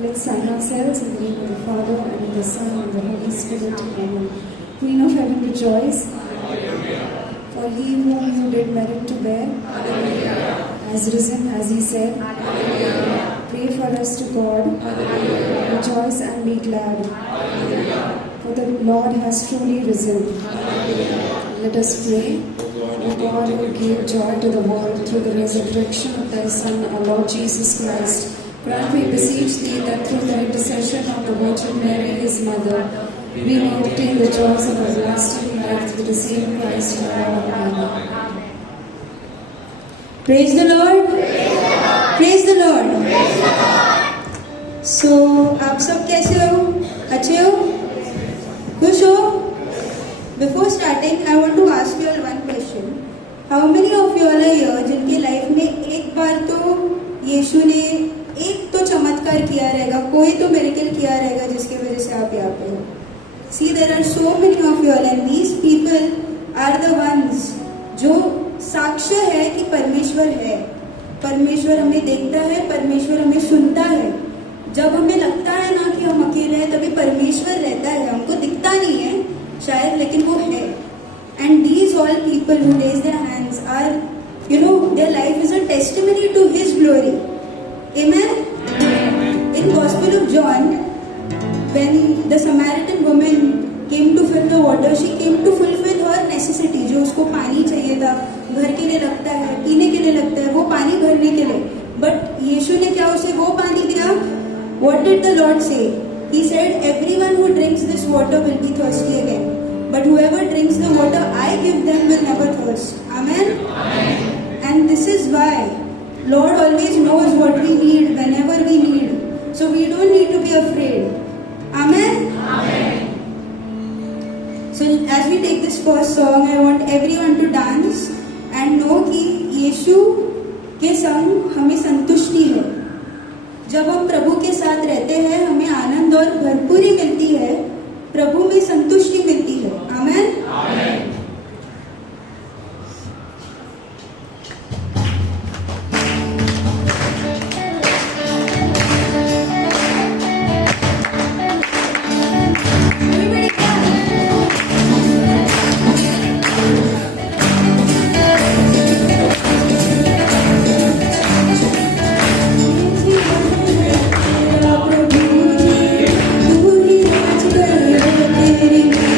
Let's sign ourselves in the name of the Father, and of the Son, and of the Holy Spirit. Amen. Queen of heaven, rejoice. For he whom you did merit to bear has risen, as he said. Pray for us to God. Rejoice and be glad. For the Lord has truly risen. Let us pray. O God, who gave joy to the world through the resurrection of thy Son, our Lord Jesus Christ, grant, we beseech thee, that through the intercession of the Virgin Mary, his mother, we may obtain the joys of everlasting life through the same Christ our Lord. Amen. Praise the Lord. Praise the Lord. So, आप सब कैसे हो? अच्छे हो? खुश हो? Before starting, I want to ask you all one question. How many of you all are here जिनकी लाइफ में एक बार तो यीशु ने एक तो चमत्कार किया रहेगा, कोई तो मिरेकल किया रहेगा जिसकी वजह से आप यहाँ पे हो? See, there are so many of you all, and these people are the ones जो साक्ष्य है कि परमेश्वर है, परमेश्वर हमें देखता है, परमेश्वर हमें सुनता है. जब हमें लगता है ना कि हम अकेले हैं, तभी परमेश्वर रहता है. हमको दिखता नहीं है शायद, लेकिन वो है. And these all people who raise their hands are, their life is a testimony to His glory. Amen? In Gospel of John, when the Samaritan woman came to fill the water, she came to fulfill her necessity. जो उसको पानी चाहिए था, घर के लिए लगता है, पीने के लिए लगता है, वो पानी भरने के लिए. But यीशु ने क्या उसे वो पानी दिया? What did the Lord say? He said, everyone who drinks this water will be thirsty again. But whoever drinks the water I give them will never thirst. Amen? Amen. And this is why Lord always knows what we need whenever we need. So we don't need to be afraid. Amen? Amen. So as we take this first song, I want everyone to dance and know कि यीशु के संग हमें संतुष्टि है. जब हम प्रभु के साथ रहते हैं, हमें आनंद और भरपूरी मिलती है, प्रभु में संतुष्टि मिलती है. आमेन. आमेन. Thank you.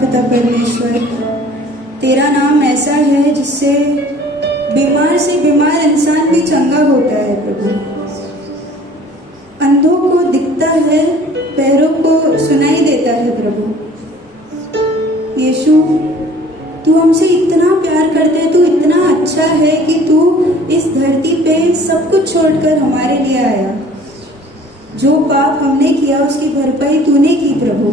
पिता परमेश्वर, तेरा नाम ऐसा है जिससे बीमार से बीमार इंसान भी चंगा होता है प्रभु। अंधों को दिखता है, पैरों को सुनाई देता है प्रभु। यीशु, तू हमसे इतना प्यार करते है, तू इतना अच्छा है कि तू इस धरती पे सब कुछ छोड़कर हमारे लिए आया। जो पाप हमने किया उसकी भरपाई तूने की प्रभु।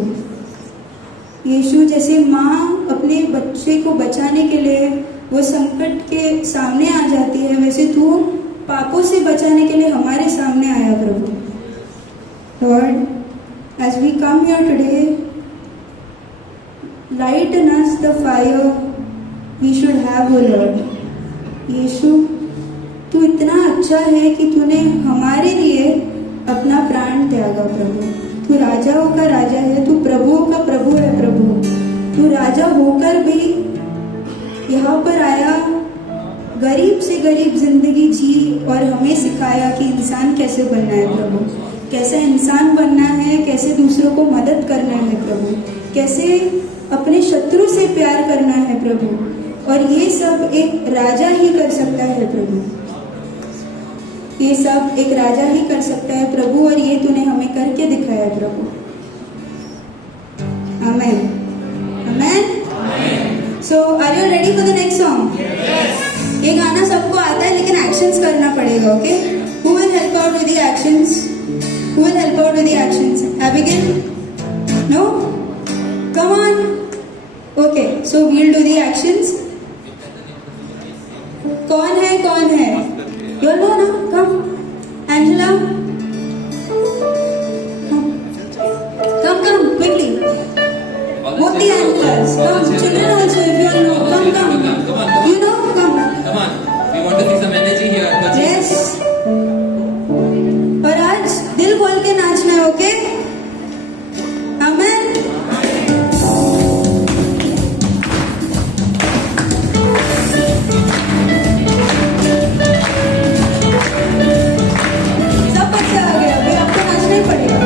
यीशु, जैसे माँ अपने बच्चे को बचाने के लिए वो संकट के सामने आ जाती है, वैसे तू पापों से बचाने के लिए हमारे सामने आया प्रभु। Lord, as we come here today, lighten us the fire we should have, O Lord. यीशु, तू इतना अच्छा है कि तूने हमारे लिए अपना प्राण त्यागा प्रभु। तू राजाओं का राजा है, तू प्रभुओं का प्रभु है प्रभु। तू राजा होकर भी यहाँ पर आया, गरीब से गरीब जिंदगी जी और हमें सिखाया कि इंसान कैसे बनना है प्रभु, कैसे इंसान बनना है, कैसे दूसरों को मदद करना है प्रभु, कैसे अपने शत्रु से प्यार करना है प्रभु। और ये सब एक राजा ही कर सकता है प्रभु, ये सब एक राजा ही कर सकता है प्रभु, और ये तूने हमें करके दिखाया प्रभु। Amen, amen. So are you ready for the next song? ये गाना सबको आता है लेकिन एक्शंस करना पड़ेगा, okay? Who will help out with the actions? Who will help out with the actions? Abigail? No? Come on. Okay, so we'll do the actions. कौन है, कौन है? You know ना? Come. Angela? Come, quickly. Both the Angelas. Come, children also if you know. Come. You know, come. Come on. We want to see some energy here. Yes. और आज दिल खोल के नाचना है, ओके? आमेन। सब बच्चे आ गए, अभी आपको नाचना ही पड़ेगा।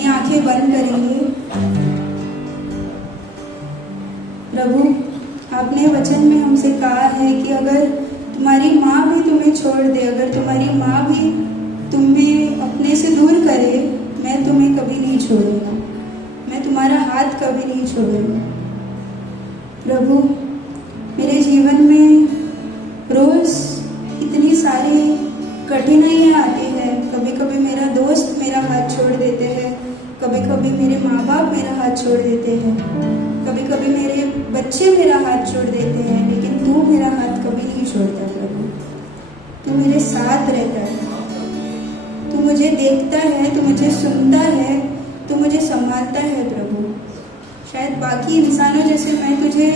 अपनी आंखें बंद करेंगे। प्रभु, आपने वचन में हमसे कहा है कि अगर तुम्हारी माँ भी तुम्हें छोड़ दे, अगर तुम्हारी माँ भी तुम्हें अपने से दूर करे, मैं तुम्हें कभी नहीं छोड़ूंगा, मैं तुम्हारा हाथ कभी नहीं छोड़ूंगा। प्रभु, मेरे जीवन में रोज इतनी सारी कठिनाइयाँ आती हैं। कभी कभी मेरा दोस्त मेरा हाथ छोड़ देते हैं, कभी कभी मेरे माँ बाप मेरा हाथ छोड़ देते हैं, कभी कभी मेरे बच्चे मेरा हाथ छोड़ देते हैं, लेकिन तू मेरा हाथ कभी नहीं छोड़ता। प्रभु, तू मेरे साथ रहता है, तू मुझे देखता है, तू मुझे सुनता है, तू मुझे संभालता है। प्रभु, शायद बाकी इंसानों जैसे मैं तुझे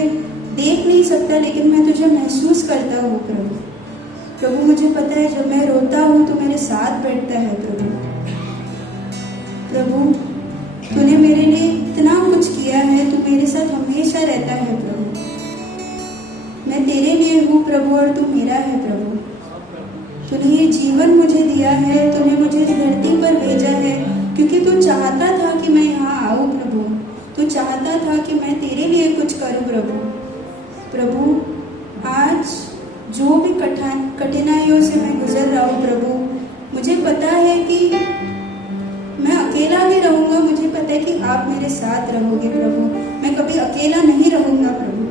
देख नहीं सकता, लेकिन मैं तुझे महसूस करता हूँ। प्रभु, प्रभु मुझे पता है जब मैं रोता हूँ तो मेरे साथ बैठता है। प्रभु, प्रभु तूने मेरे लिए इतना कुछ किया है, तू मेरे साथ हमेशा रहता है। प्रभु, मैं तेरे लिए हूँ प्रभु, और तू मेरा है। प्रभु, तूने ये जीवन मुझे दिया है, तूने मुझे इस धरती पर भेजा है, क्योंकि तू चाहता था कि मैं यहाँ आऊँ। प्रभु, तू चाहता था कि मैं तेरे लिए कुछ करूँ। प्रभु, प्रभु आज जो भी कठिनाइयों से मैं गुजर रहा हूँ, प्रभु मुझे पता है कि मैं अकेला नहीं रहूँगा, मुझे पता है कि आप मेरे साथ रहोगे। प्रभु, मैं कभी अकेला नहीं रहूँगा। प्रभु,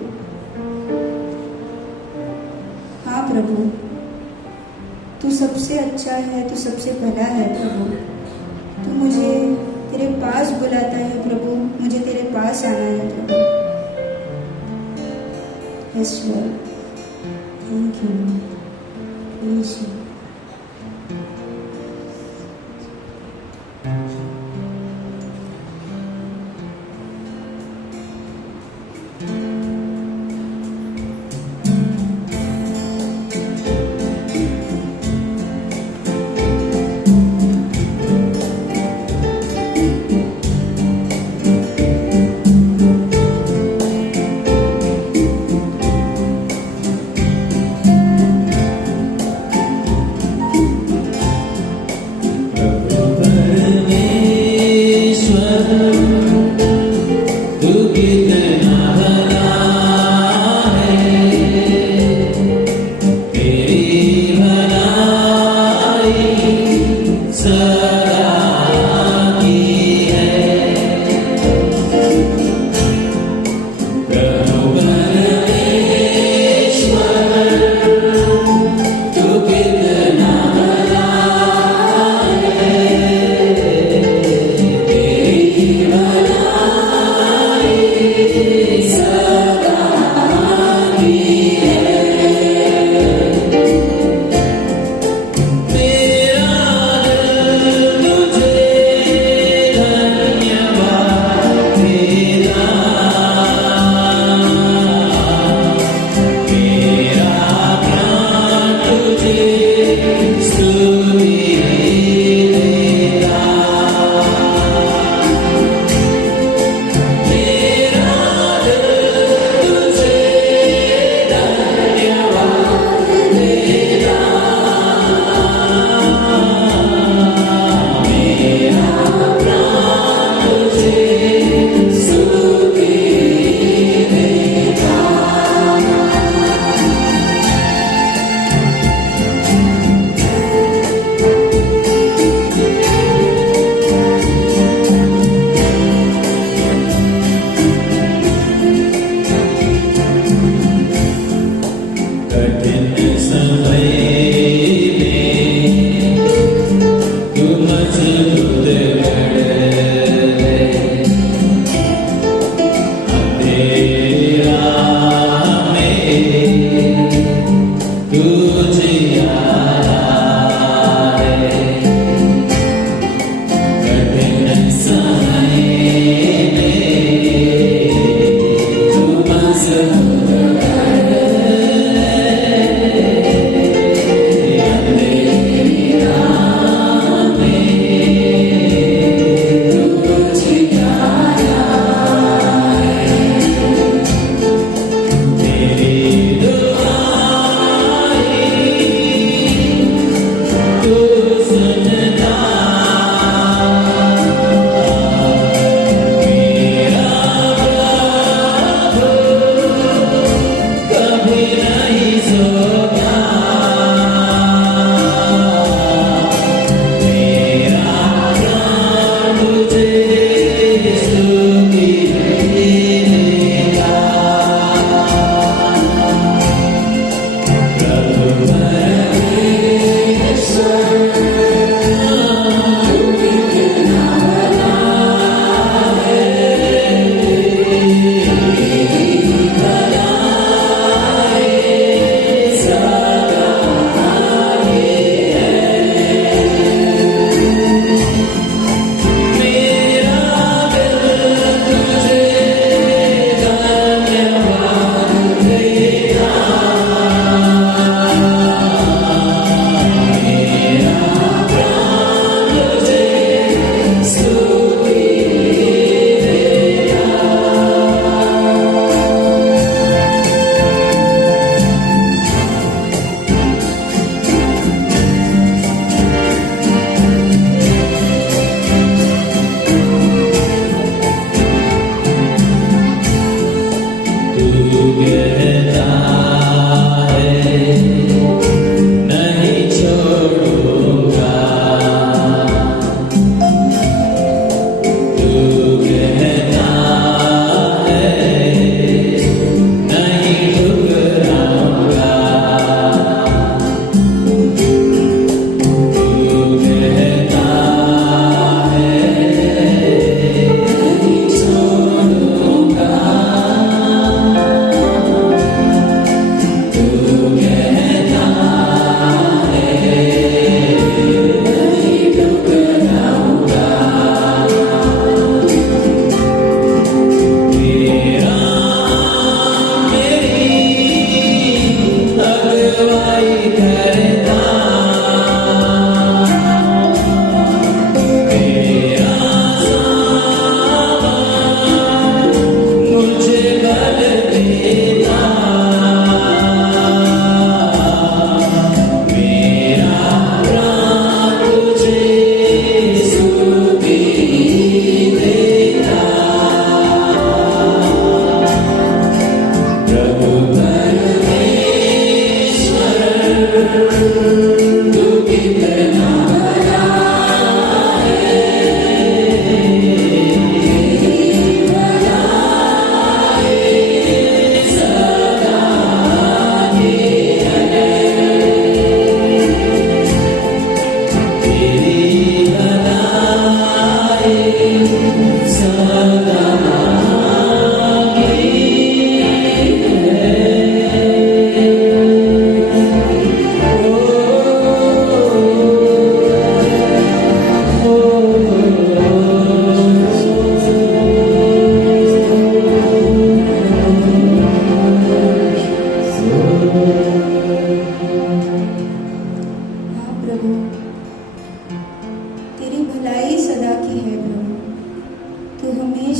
हाँ प्रभु, तू सबसे अच्छा है, तू सबसे भला है। प्रभु, तू मुझे तेरे पास बुलाता है। प्रभु, मुझे तेरे पास आना है। प्रभु, yes lord, thank you Yeshu. Amen.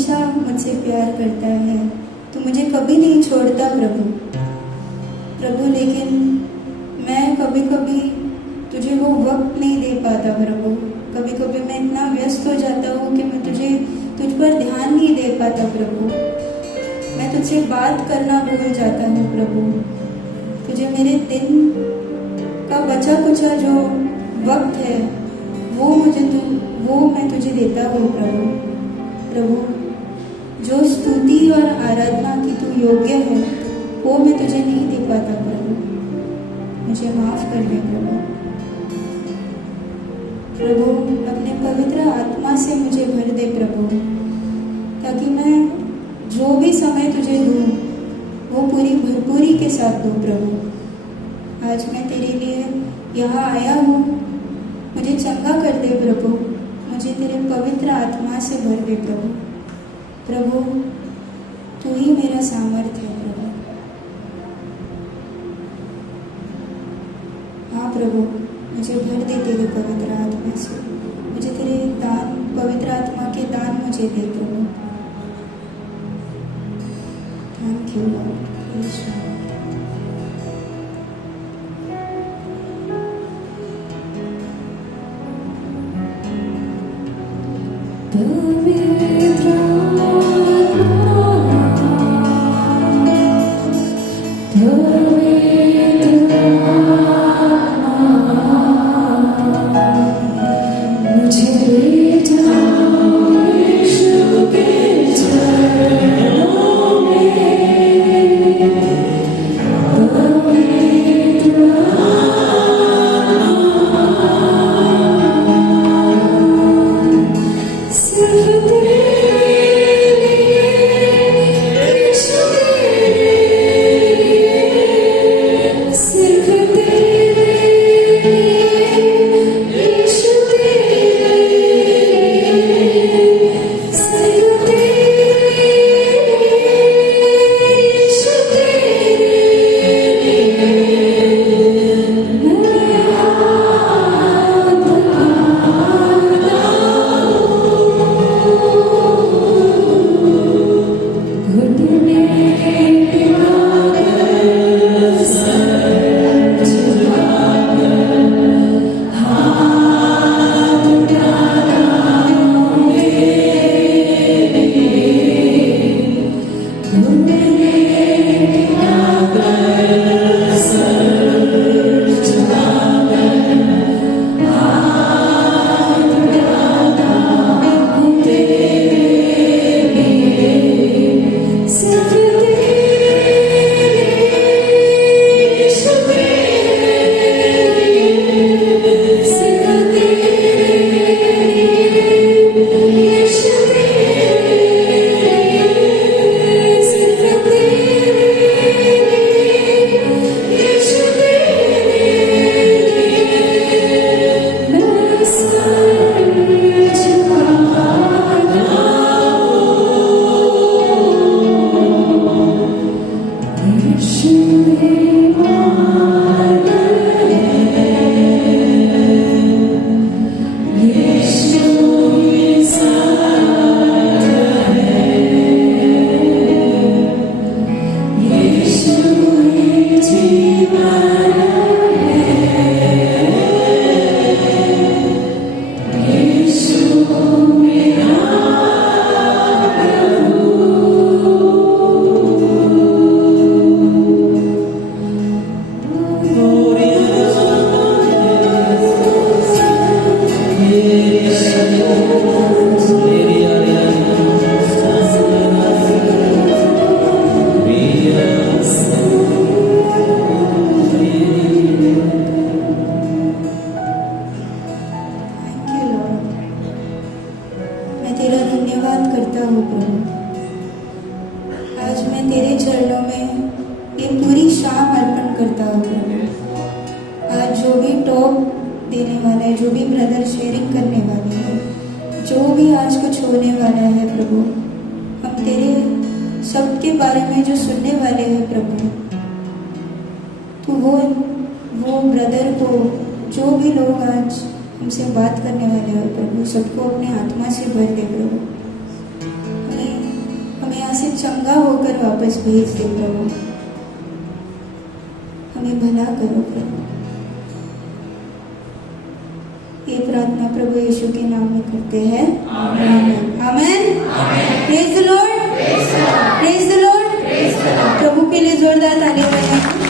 हमेशा मुझसे प्यार करता है। तू मुझे कभी नहीं छोड़ता प्रभु। प्रभु लेकिन मैं कभी कभी तुझे वो वक्त नहीं दे पाता प्रभु। कभी कभी मैं इतना व्यस्त हो जाता हूँ कि मैं तुझ पर ध्यान नहीं दे पाता प्रभु। मैं तुझसे बात करना भूल जाता हूँ प्रभु। तुझे मेरे दिन का बचा कुचा जो वक्त है वो मैं तुझे देता हूँ प्रभु। प्रभु जो स्तुति और आराधना की तू योग्य है वो मैं तुझे नहीं दे पाता प्रभु। मुझे माफ कर दे प्रभु। प्रभु अपने पवित्र आत्मा से मुझे भर दे प्रभु, ताकि मैं जो भी समय तुझे दूँ वो पूरी भरपूरी के साथ दूँ प्रभु। आज मैं तेरे लिए यहाँ आया हूँ, मुझे चंगा कर दे प्रभु। मुझे तेरे पवित्र आत्मा से भर दे प्रभु। प्रभु तू ही मेरा सामर्थ्य है प्रभु। हाँ प्रभु, मुझे भर दे तेरे पवित्र आत्मा से। मुझे तेरे दान, पवित्र आत्मा के दान मुझे दे प्रभु। Thank you lord. हमसे बात करने वाले हो प्रभु, सबको अपने आत्मा से भर दे प्रभु। हमें चंगा होकर वापस भेज दे प्रभु, हमें भला करो प्रभु। ये प्रार्थना प्रभु यीशु के नाम में करते हैं, amen. Amen. Praise the lord, praise the lord. प्रभु के लिए जोरदार ताली बजाएं।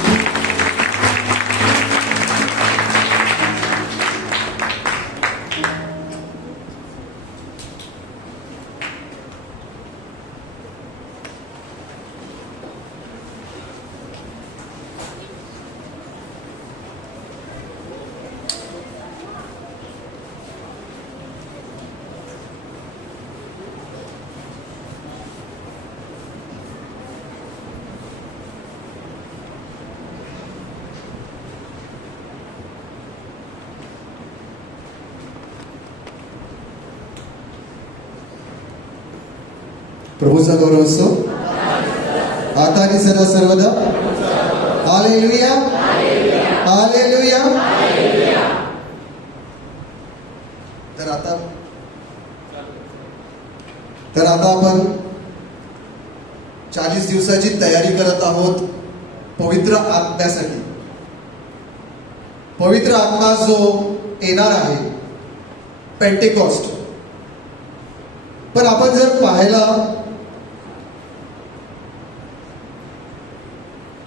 प्रभूचा गौरव असो आता आणि सदा सर्वदा. Hallelujah, hallelujah. तर आता आपण 40 दिवसाची तयारी करत आहोत पवित्र आत्म्यासाठी. पवित्र आत्मा जो येणार आहे, पेंटेकॉस्ट. पण आपण जर पाहिला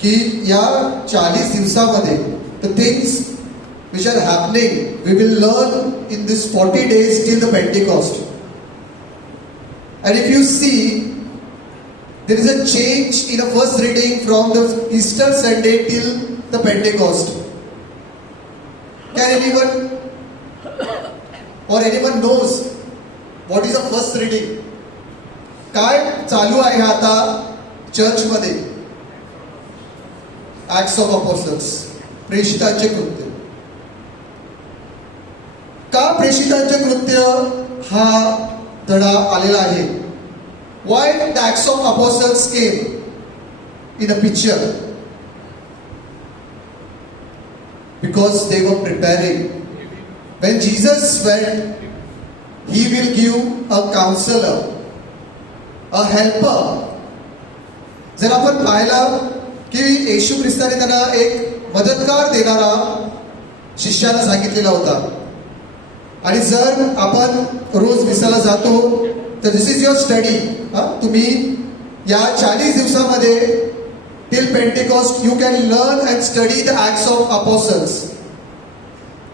की या 40 दिवसामध्ये the things which are happening, we will learn in this 40 days till the Pentecost. And if you see, there is a change in the first reading from the Easter Sunday till the Pentecost. Can anyone knows what is the first reading? काय चालू आहे आता चर्च मध्ये? Acts of Apostles, प्रेषितांचे कृत्य. का प्रेषितांचे कृत्य हा धडा आलेला आहे? Why the Acts of Apostles came in a picture? Because they were preparing. When Jesus went, he will give a counselor, a helper. जर आपण पाहिला की येशू ख्रिस्ताने त्यांना एक मदतगार देणारा शिष्याला सांगितलेला होता. आणि जर आपण रोज मिसाला जातो तर दिस इज युअर स्टडी. तुम्ही या 40 दिवसामध्ये till Pentecost you can learn and study the Acts of Apostles.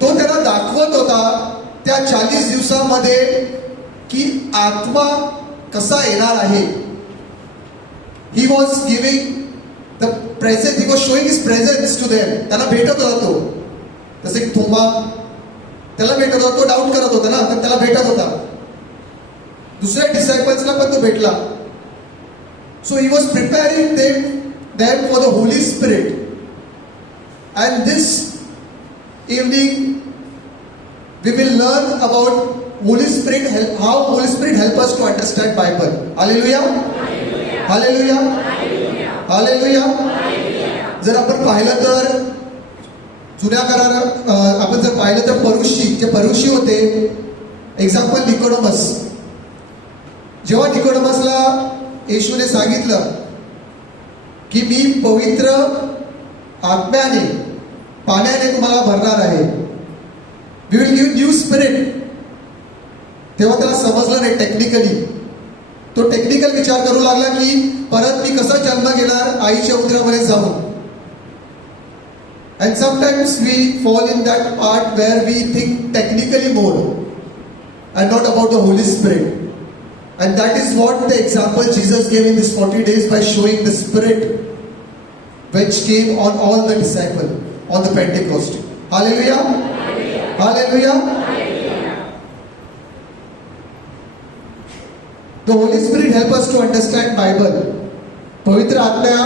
तो त्यांना दाखवत होता त्या 40 दिवसामध्ये की आत्मा कसा येणार आहे. He was giving the presence, he was showing his presence to them. त्याला भेटत होता तो. जसे की थोमा त्याला भेटत होता, तो डाऊट करत होता ना, तर त्याला भेटत होता. दुसऱ्या डिसायपल्सला पण तो भेटला. So he was preparing them for the Holy Spirit. And this evening we will learn about Holy Spirit, how Holy Spirit help us to understand Bible. Hallelujah. Hallelujah. Hallelujah. जर आपण पाहिलं तर जुन्या करारात आपण जर पाहिलं तर जे परुषी होते, एक्झाम्पल निकोडमस. जेव्हा निकोडमसला येशूने सांगितलं की मी पवित्र आत्म्याने पाण्याने तुम्हाला भरणार आहे, we will give new spirit, तेव्हा त्याला समजलं नाही टेक्निकली. तो टेक्निकल विचार करू लागला की परत मी कसा जन्म घेणार आईच्या उदरामध्ये जाऊन. And sometimes we fall in that part where we think technically more and not about the Holy Spirit. And that is what the example Jesus gave in this 40 days by showing the Spirit which came on all the disciples on the Pentecost. Hallelujah. Hallelujah. The Holy Spirit help us to understand Bible. पवित्र आत्मा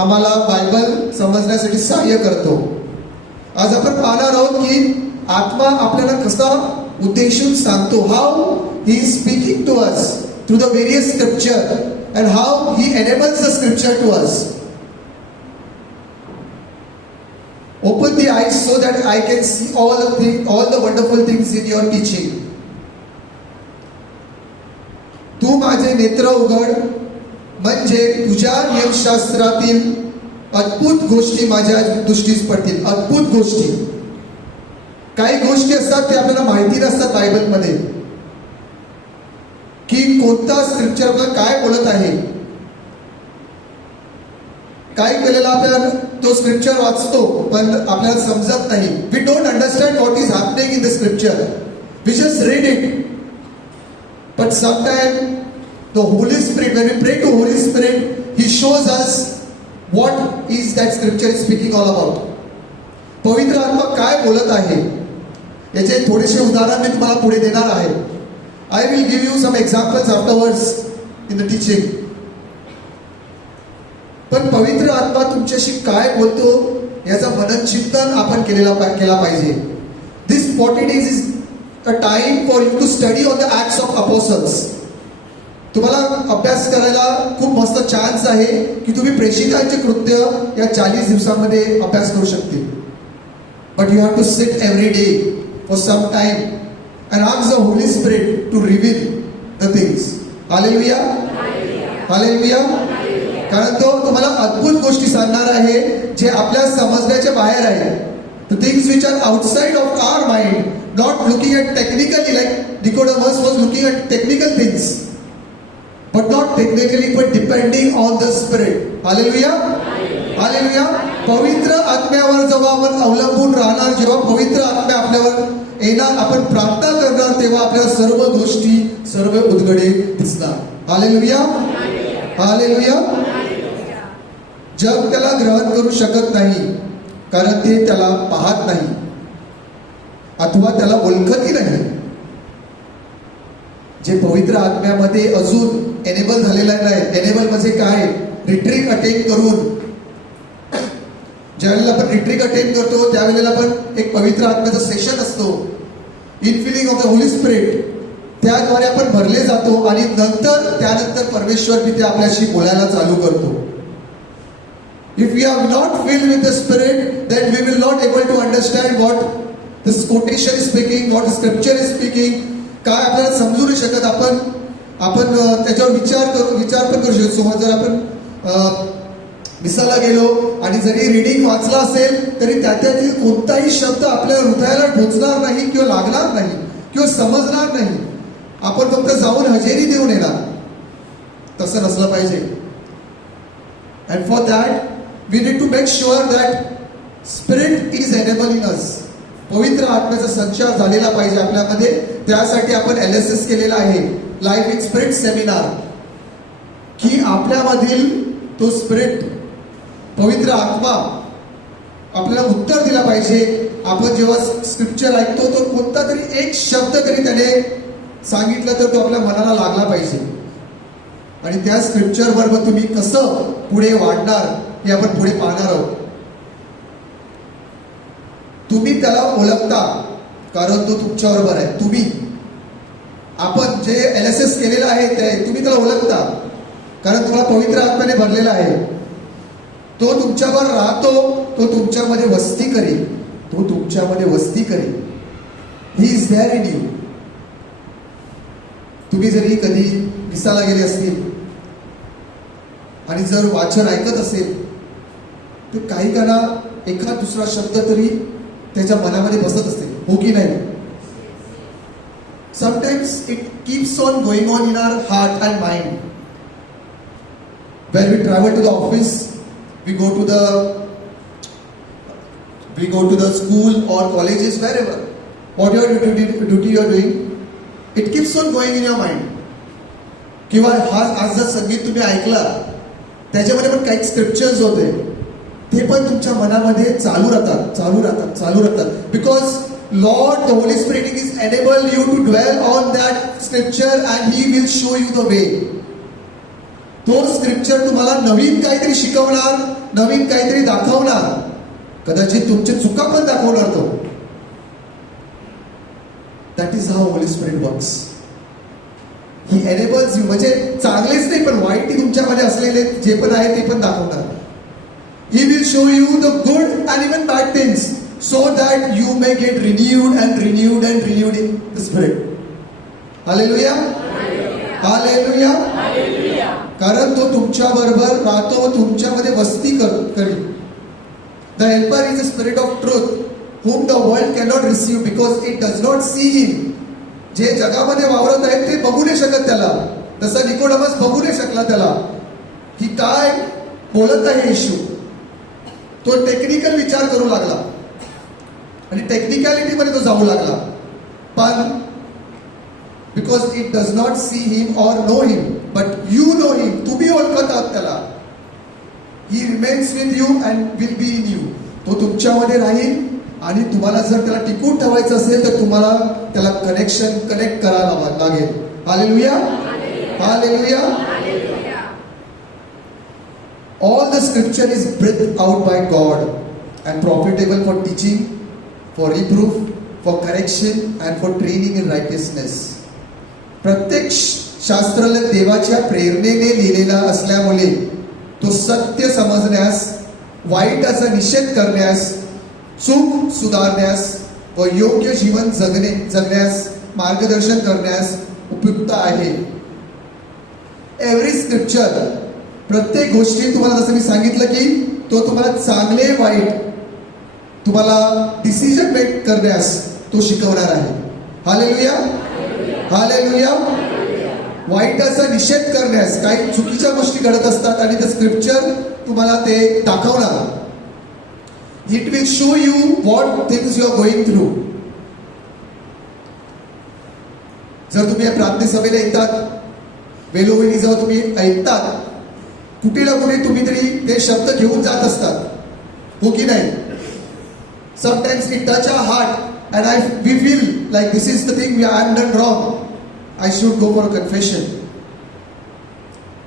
आम्हाला बायबल समजण्यासाठी सहाय्य करतो. आज आपण पाहणार आहोत की आत्मा आपल्याला कसा उद्देशून सांगतो. How he is speaking to us through the various scripture and how he enables the scripture to us. Open the eyes so that I can see all the wonderful things in your teaching. तू माझे नेत्र उघड म्हणजे तुझ्या नियमशास्त्रातील अद्भुत गोष्टी माझ्या दृष्टीस पडतील. अद्भुत गोष्टी. काही गोष्टी असतात ते आपल्याला माहिती नसतात बायबलमध्ये, की कोणता स्क्रिप्चर आपल्याला काय बोलत आहे. काही वेळेला आपल्याला तो स्क्रिप्चर वाचतो पण आपल्याला समजत नाही. We don't understand what is happening in the scripture. We just read it. But sometime the Holy Spirit, when we pray to Holy Spirit, He shows us what is that scripture is speaking all about. पवित्र आत्मा काय बोलत आहे याचे थोडेसे उदाहरण मी तुम्हाला पुढे देणार आहे. I will give you some examples afterwards in the teaching. पण पवित्र आत्मा तुमच्याशी काय बोलतो याचा मननचिंतन आपण केला पाहिजे. This 40 days is a time for you to study on the Acts of Apostles. तुम्हाला अभ्यास करायला खूप मस्त चान्स आहे की तुम्ही प्रेषितांचे कृत्य या 40 दिवसामध्ये अभ्यास करू शकते. But you have to sit every day for some time and ask the Holy Spirit to reveal the things. Hallelujah, hallelujah. कारण तो तुम्हाला अद्भुत गोष्टी सांगणार आहे जे आपल्या समजण्याच्या बाहेर आहे. The things which are outside of our mind, not looking at technically like Nicodemus was looking at technical things. But not technically, but depending on the Spirit. Hallelujah. Hallelujah. पवित्र आत्म्यावर जेव्हा आपण अवलंबून राहणार, जेव्हा पवित्र आत्म्या आपल्यावर येणार, आपण प्रार्थना करणार, तेव्हा आपल्याला सर्व गोष्टी, सर्व उलगडे दिसणार. Hallelujah, hallelujah. जग त्याला ग्रहण करू शकत नाही कारण ते त्याला पाहत नाही अथवा त्याला ओळखतही नाही. जे पवित्र आत्म्यामध्ये अजून एनेबल झालेला नाही. एनेबल म्हणजे काय? रिट्रीट अटेंड करून, ज्यावेळेला आपण रिट्रीट अटेंड करतो त्यावेळेला आपण एक पवित्र आत्म्याचा सेशन असतो, इनफिलिंग ऑफ द होली स्पिरिट. त्याद्वारे आपण भरले जातो आणि त्यानंतर परमेश्वर तिथे आपल्याशी बोलायला चालू करतो. If we are not filled with the spirit then we will not able to understand what the quotation is speaking, what scripture is speaking. काय आपल्याला समजू नाही शकत. आपण त्याच्यावर विचार पण करू शकतो. समज जर आपण मिसाला गेलो आणि जरी रीडिंग वाचला असेल तरी त्यातील कोणताही शब्द आपल्या हृदयाला टोचणार नाही किंवा लागणार नाही किंवा समजणार नाही. आपण फक्त जाऊन हजेरी देऊन येणार. तसं नसलं पाहिजे. And for that we need to make sure that spirit is enabling us. पवित्र आत्म्याचा संचार झालेला पाहिजे आपल्यामध्ये. त्यासाठी आपण LSS केलेला आहे, लाईफ इन स्पिरिट सेमिनार, की आपल्यामधील तो स्पिरिट पवित्र आत्मा आपल्याला उत्तर दिला पाहिजे. आपण जेव्हा स्क्रिप्चर ऐकतो तो कोणता तरी एक शब्द तरी त्याने सांगितलं तर तो आपल्या मनाला लागला पाहिजे. आणि त्या स्क्रिप्चर बरोबर तुम्ही कसं पुढे वाढणार हे आपण पुढे पाहणार आहोत. तुम्ही त्याला ओळखता कारण तो तुमच्या बरोबर आहे. तुम्ही आपण जे LSS केलेलं आहे ते तुम्ही त्याला ओळखता कारण तुम्हाला पवित्र आत्म्याने भरलेला आहे. तो तुमच्यावर राहतो, तो तुमच्यामध्ये वस्ती करेल, तो तुमच्यामध्ये वस्ती करेल. He is there in you. तुम्ही जरी कधी मिसाला गेले असतील आणि जर वाचन ऐकत असेल तर काही काळा एखादा दुसरा शब्द तरी त्याच्या मनामध्ये बसत असते, हो की नाही? Sometimes it keeps on going on in our heart and mind. When we travel to the office, we go to the school or colleges, wherever. Whatever duty you are doing, it keeps on going in your mind. किंवा आज जर संगीत तुम्ही ऐकला त्याच्यामध्ये पण काही स्क्रिप्चर्स होते ते पण तुमच्या मनामध्ये चालू राहतात. Because Lord, the Holy Spirit is enable you to dwell on that scripture and He will show you the way. तो स्क्रिप्चर तुम्हाला नवीन काहीतरी शिकवणार, नवीन काहीतरी दाखवणार, कदाचित तुमची चुका पण दाखवणार तो. That is how Holy Spirit works. He enables you. म्हणजे चांगलेच नाही पण वाईट तुमच्यामध्ये असलेले जे पण आहे ते पण दाखवणार. He will show you the good and even bad things. So that you may get renewed in the Spirit. Hallelujah. Hallelujah. Hallelujah. कारण तो तुमच्या बरोबर राहतो व तुमच्यामध्ये वस्ती करील. The helper is a spirit of truth whom the world cannot receive because it does not see him. जे जगामध्ये वावरत आहेत ते बघू नाही शकत त्याला. तसा निकोडमस बघू नाही शकला त्याला की काय बोलत आहे येशू. तो टेक्निकल विचार करू लागला आणि टेक्निकॅलिटी मध्ये तो जाऊ लागला. पण because it does not see him or know him but you know him, तुम्ही ओळखत आहात त्याला. ही remains with you and will be in you. तो तुमच्यामध्ये राहील आणि तुम्हाला जर त्याला टिकून ठेवायचं असेल तर तुम्हाला त्याला कनेक्ट करायला लागेल. Hallelujah, hallelujah. All the scripture is breathed out by God and profitable for teaching, for reproof, for correction and for training in righteousness. प्रत्येक शास्त्र देवाच्या प्रेरणेने लिहिलेला असल्यामुळे तो सत्य समजण्यास, वाईटाचा निषेध करण्यास, चूक सुधारण्यास व योग्य जीवन जगण्यास मार्गदर्शन करण्यास उपयुक्त आहे. एव्हरी स्क्रिप्चर, प्रत्येक गोष्टी तुम्हाला जसं मी सांगितलं की तो तुम्हाला चांगले वाईट तुम्हाला डिसिजन मेक करण्यास तो शिकवणार आहे. Hallelujah, hallelujah. वाईटाचा निषेध करण्यास, काही चुकीच्या गोष्टी घडत असतात आणि ते स्क्रिप्चर तुम्हाला ते दाखवणार. It will show you what things you are going through. जर तुम्ही या प्रार्थना सभेला येतात, वेळोवेळी जेव्हा तुम्ही ऐकतात, कुठे ना कुठे तुम्ही तरी ते शब्द घेऊन जात असतात, हो की नाही? Sometimes it touch our heart and we feel like this is the thing I am done wrong, I should go for a confession.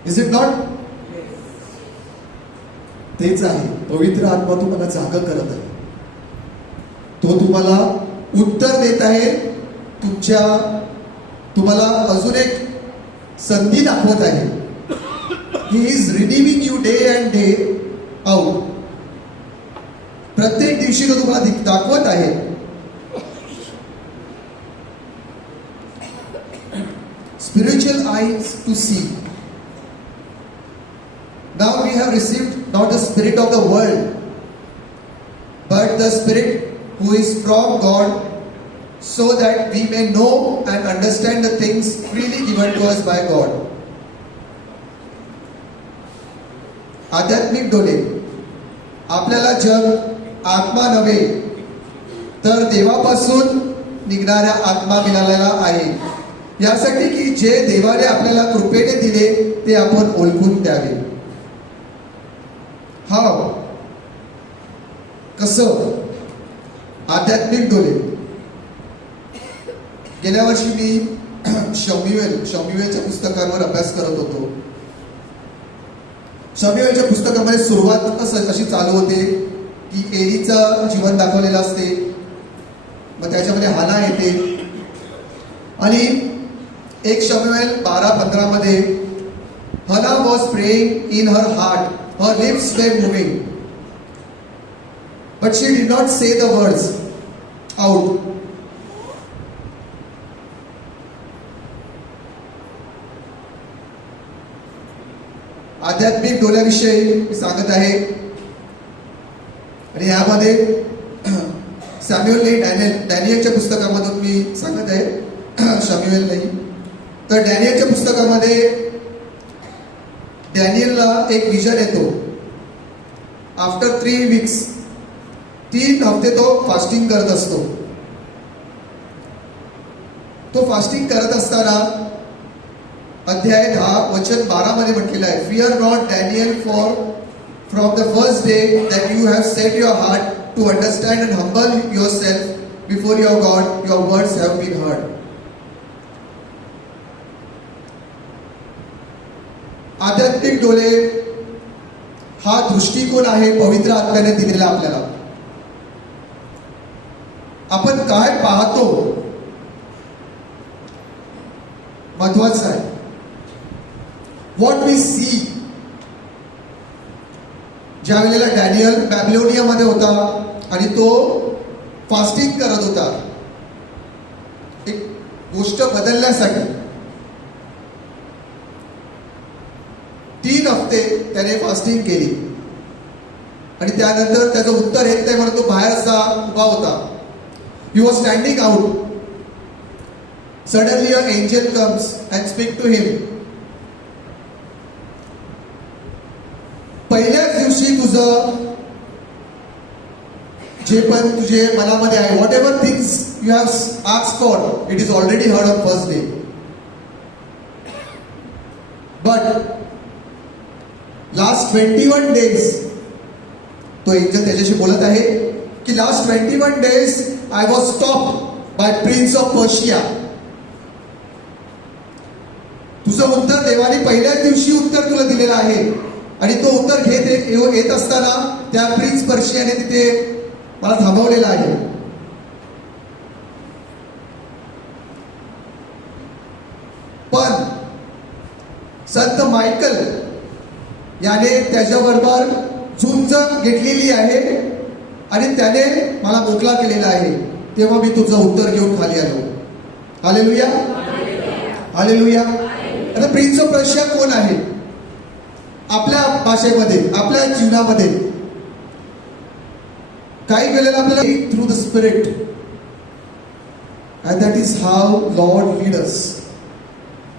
Is it not? तेच आहे, पवित्र आत्मा तुम्हाला जागा करत आहे. तो तुम्हाला उत्तर देत आहे, तुम्हाला अजून एक संधी दाखवत आहे. He is redeeming you day and day out. प्रत्येक दिवशी तो तुम्हाला दाखवत आहे. Spiritual eyes to see. Now we have received not the spirit of the world, but the spirit who is from God, so that we may know and understand the things freely given to us by God. आध्यात्मिक डोळे. आपल्याला जग आत्मा नव्हे तर देवापासून निघणाऱ्या आत्मा मिळालेला आहे, यासाठी की जे देवाने आपल्याला कृपेने दिले ते आपण ओळखून द्यावे. हाव, कसं? आध्यात्मिक डोळे. गेल्या वर्षी मी शम्युएलच्या पुस्तकांवर अभ्यास करत होतो. शम्युएलच्या पुस्तकामध्ये सुरुवात अशी चालू होते की एलीचं जीवन दाखवलेलं असते, मग त्याच्यामध्ये हाना येते आणि 1 शम्युएल 12-15 मध्ये Hannah was praying in her heart, her lips were moving, but she did not say the words out. आध्यात्मिक डोळ्याविषयी मी सांगत आहे आणि यामध्ये सॅम्युएल डॅनियलच्या पुस्तकामधून मी सांगत आहे, शम्युएल नाही. तर डॅनियलच्या पुस्तकामध्ये डॅनियलला एक विजन येतो. आफ्टर 3 वीक्स, 3 हफ्ते तो फास्टिंग करत असतो. तो फास्टिंग करत असताना अध्याय 10 वचन 12 मध्ये म्हटलेलं आहे, fear not Daniel, for from the first day that you have set your heart to understand and humble yourself before your God, your words have been heard. आध्यात्मिक डोळे हा दृष्टिकोन आहे पवित्र आत्म्याने दिलेला आपल्याला. आपण काय पाहतो महत्वाचं आहे. व्हॉट वी सी. ज्या वेळेला डॅनियल बॅबिलोनियामध्ये होता आणि तो फास्टिंग करत होता एक गोष्ट बदलण्यासाठी, 3 हफ्ते त्याने फास्टिंग केली आणि त्यानंतर त्याचं उत्तर येत नाही म्हणून तो बाहेर असा उभा होता. He was standing out. Suddenly a angel comes and speak to him. पहिल्याच दिवशी तुझं जे पण तुझे मनामध्ये आहे, whatever things you have asked for, it is already heard on first day. But last 21 days तो एंजल त्याच्याशी बोलत आहे की last 21 days I was stopped by prince of Persia. तुझं उत्तर देवाने पहिल्याच दिवशी उत्तर तुला दिलेलं आहे आणि तो उत्तर येत असताना त्या प्रिन्स पर्शियाने तिथे मला थांबवलेला आहे. पण संत मायकल याने त्याच्याबरोबर झुंज घेतलेली आहे आणि त्याने मला मोकळा केलेला आहे. तेव्हा मी तुझं उत्तर घेऊन खाली आलो. Hallelujah, hallelujah. आता प्रिन्स ऑफ पर्शिया कोण आहे? आपल्या भाषेमध्ये, आपल्या जीवनामध्ये काही वेळेला आपल्याला through the spirit, and that is how lord lead us.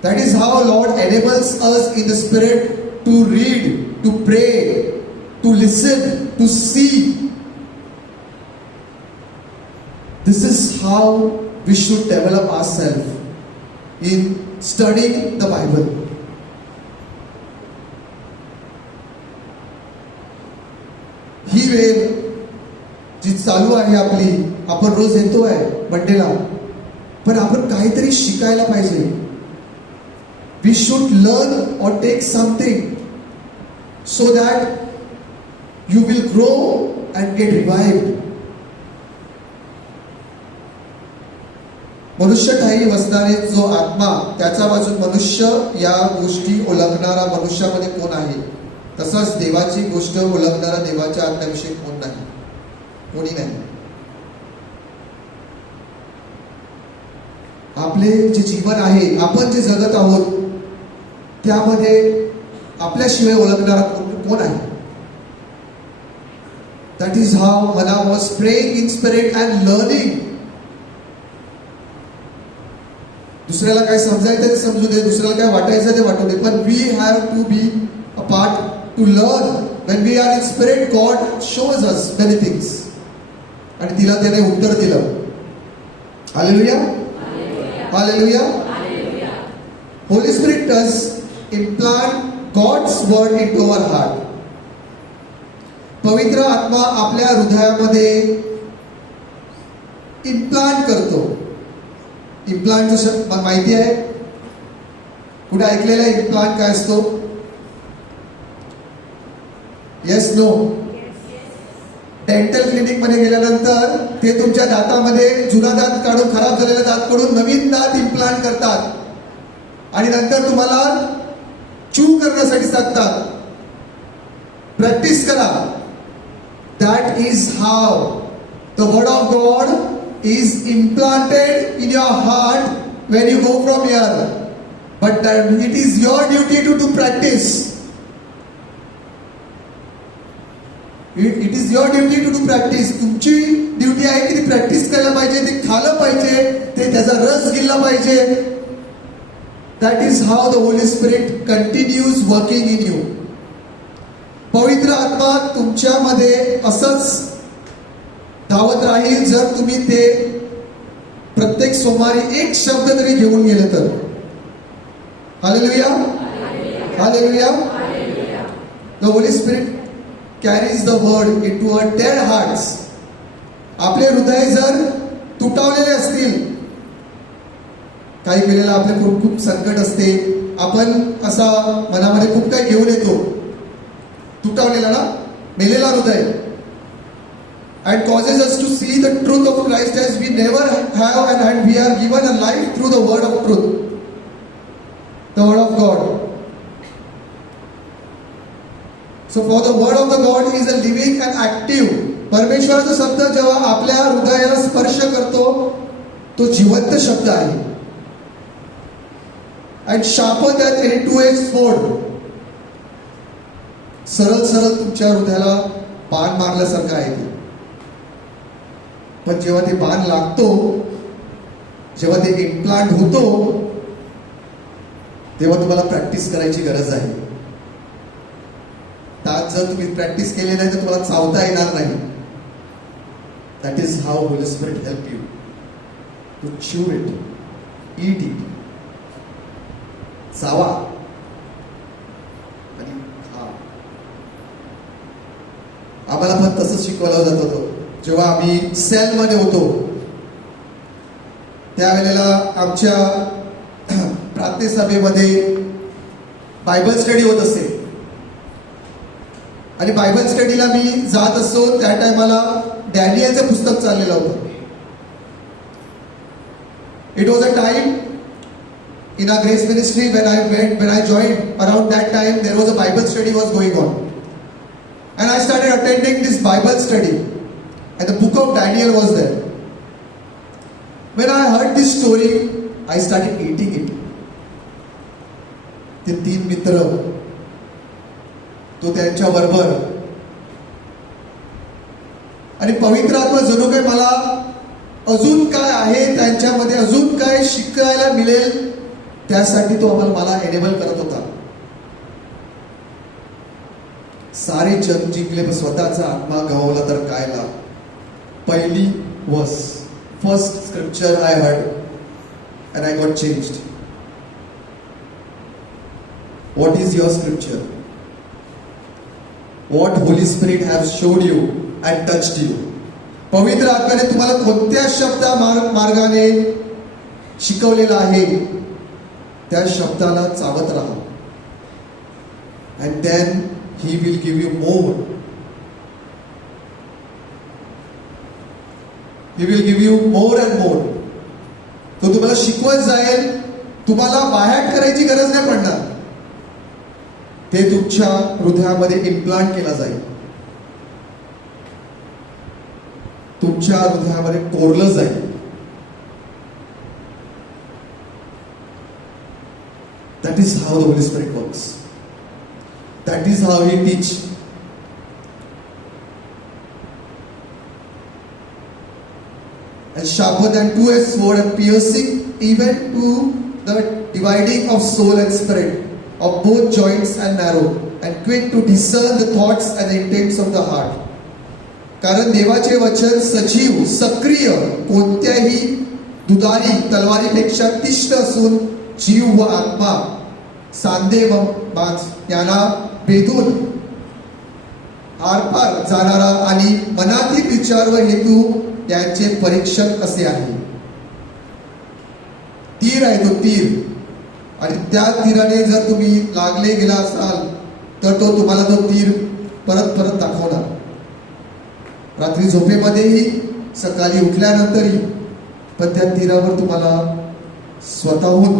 That is how Lord enables us in the Spirit to read, to pray, to listen, to see. This is how we should develop ourselves in studying the Bible. ही वेळ जी चालू आहे आपली, आपण रोज येतोय मंडेला, पण आपण काहीतरी शिकायला पाहिजे. We should learn or take something so that you will grow and get revived. मनुष्य ठाई वसणारे जो आत्मा, त्याचा बाजून मनुष्य या गोष्टी ओळखणारा मनुष्यामध्ये कोण आहे? तसंच देवाची गोष्ट ओळखणारा देवाच्या आत्म्याविषयी कोण नाही? कोणी नाही. आपले जे जीवन आहे, आपण जे जगत आहोत, त्यामध्ये आपल्याशिवाय ओळखणारा कोण आहे? दॅट इज हाऊ मला was praying in spirit and learning. दुसऱ्याला काय समजायचं ते समजू दे, दुसऱ्याला काय वाटायचं ते वाटू दे, पण we have to be a part to learn. When we are in spirit, God shows us many things. आणि तिला त्याने उत्तर दिलं. Hallelujah, hallelujah. Holy Spirit does implant God's word into our heart. पवित्र आत्मा आपल्या हृदयामध्ये इम्प्लांट करतो. इम्प्लांट माहिती आहे? कुठे ऐकलेलं आहे इम्प्लांट काय असतो? Yes, no? डेंटल क्लिनिक मध्ये गेल्यानंतर ते तुमच्या दातामध्ये जुना दात काढून, खराब झालेला दात काढून नवीन दात इम्प्लांट करतात आणि नंतर तुम्हाला चू करण्यासाठी सांगतात. प्रॅक्टिस करा. That is how the word of God is implanted in your heart when you go from here. But it is your duty to do practice. It is your duty to do practice. तुमची duty आहे की ती प्रॅक्टिस करायला पाहिजे, ते खाल्लं पाहिजे, ते त्याचा रस गिल्ला पाहिजे. That is how the Holy Spirit continues working in you. पवित्र आत्मा तुमच्यामध्ये असंच धावत राहील जर तुम्ही ते प्रत्येक सोमवारी एक शब्द तरी घेऊन गेले तर. Hallelujah, hallelujah. The Holy Spirit carries the word into our dead hearts. आपले हृदय जर तुटवलेले असतील, काही वेळेला आपले खूप संकट असते, आपण असा मनामध्ये खूप काही घेऊन येतो, तुटवलेला ना, मेलेला हृदय, and causes us to see the truth of Christ as we never have, and we are given a life through the word of truth, the word of God. So for the word of the God is a living and active. परमेश्वराचा शब्द जेव्हा आपल्या हृदयाला स्पर्श करतो, तो जिवंत शब्द आहे. And sharper than any two-edged sword. सरळ सरळ तुमच्या हृदयाला बाण मारल्यासारखं आहे ते. पण जेव्हा ते बाण लागतो, जेव्हा ते इम्प्लांट होतो, तेव्हा तुम्हाला प्रॅक्टिस करायची गरज आहे. त्यात जर तुम्ही प्रॅक्टिस केली नाही तर तुम्हाला चावता येणार नाही. That is how Holy Spirit help you to chew it, eat it. चावा आणि खा. आम्हाला पण तसंच शिकवलं जात होतं. जेव्हा आम्ही सेलमध्ये होतो त्यावेळेला आमच्या प्रार्थना सभेमध्ये बायबल स्टडी होत असे. आणि बायबल स्टडीला मी जात असतो त्या टायमाला डॅनियलचं पुस्तक चाललेलं होतं. It was a time in our grace ministry when I joined. Around that time there was a Bible study was going on, and I started attending this Bible study, and the book of Daniel was there. When I heard this story, I started eating it. ते 3 मित्र, तो त्यांच्या बरोबर, आणि पवित्र आत्मा जणू काही मला अजून काय आहे त्यांच्यामध्ये, अजून काय शिकायला मिळेल त्यासाठी तो मला एनेबल करत होता. सारे जग जिंकले पण स्वतःचा आत्मा गमावला तर काय लाभ. पहिली first scripture I heard and I got changed. What is your scripture? What Holi spirit have showed you and touched you? पवित्र आत्म्याने तुम्हाला कोणत्या शब्दा मार्गाने शिकवलेला आहे त्या शब्दाला चावत राहा. And then he will give you more. He will give you more and more. तो तुम्हाला शिकवत जाईल. तुम्हाला बाहेर करायची गरज नाही पडणार. ते तुमच्या हृदयामध्ये इम्प्लांट केला जाईल, तुमच्या हृदयामध्ये कोरलं जाईल. That is how the Holy Spirit works. That is how He teach. And sharper than two-edged sword, and piercing even to the dividing of soul and spirit, of both joints and marrow, and quick to discern the thoughts and the intents of the heart. कारण देवाचे वचन सजीव, सक्रिय, कोणत्याही दुधारी तलवारीपेक्षा तीक्ष्ण असून जीव व आत्मा, सांधे व मांस यांना भेदून आरपार जाणारा आणि मनातील विचार व हेतू यांचे परीक्षक असे आहे. तीर आहे तो तीर. आणि त्या तीराने जर तुम्ही लागले गेला असाल तर तो तुम्हाला तो तीर परत परत दाखवणार. रात्री झोपेमध्येही, सकाळी उठल्यानंतरही. पण त्या तीरावर तुम्हाला स्वतःहून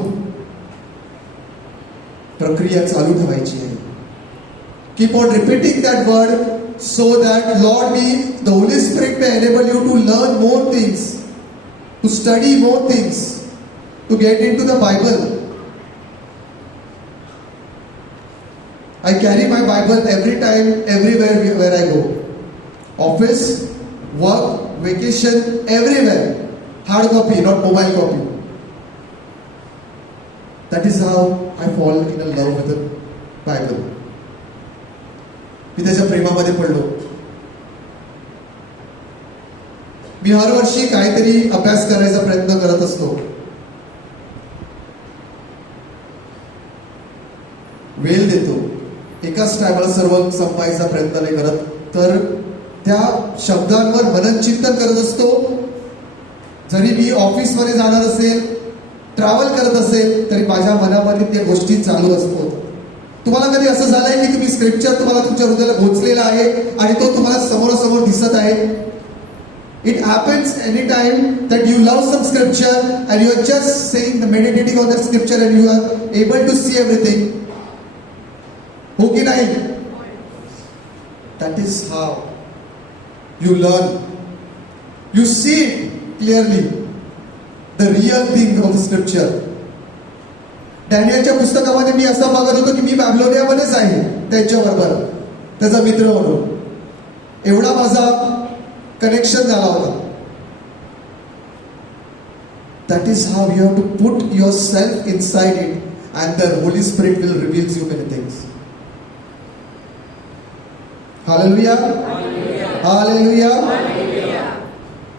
प्रक्रिया चालू ठेवायची आहे. Keep on repeating that word so that Lord me the Holy Spirit may enable you to learn more things, to study more things, to get in to the Bible. I carry my Bible every time, everywhere where I go. Office, work, vacation, everywhere. Hard copy, not mobile copy. That is how I fall in love with the Bible. मी त्याच्या प्रेमामध्ये पडलो. मी हर वर्षी काहीतरी अभ्यास करायचा प्रयत्न करत असतो. वेळ देतो. एकाच टायमाला सर्व संपायचा प्रयत्न नाही करत, तर त्या शब्दांवर मनन चिंतन करत असतो. जरी मी ऑफिसमध्ये जाणार असेल, ट्रॅव्हल करत असेल, तरी माझ्या मनामध्ये त्या गोष्टी चालू असतात. तुम्हाला कधी असं झालंय की तुम्ही स्क्रिप्चर तुम्हाला तुमच्या हृदयाला घोचलेला आहे आणि तो तुम्हाला समोरासमोर दिसत आहे? It happens anytime that you love some scripture and you are just saying, meditating on that scripture and you are able to see everything. हो की नाही? That is how you learn. You see it clearly, the real thing of the scripture. डॅनियलच्या पुस्तकामध्ये मी असं बघत होतो की मी बॅबिलोनियामध्येच आहे त्यांच्याबरोबर. त्याचा मित्र म्हणून. एवढा माझा कनेक्शन झाला होता. That is how you have to put yourself inside it, and the Holy Spirit will reveal you many things. Hallelujah. Hallelujah.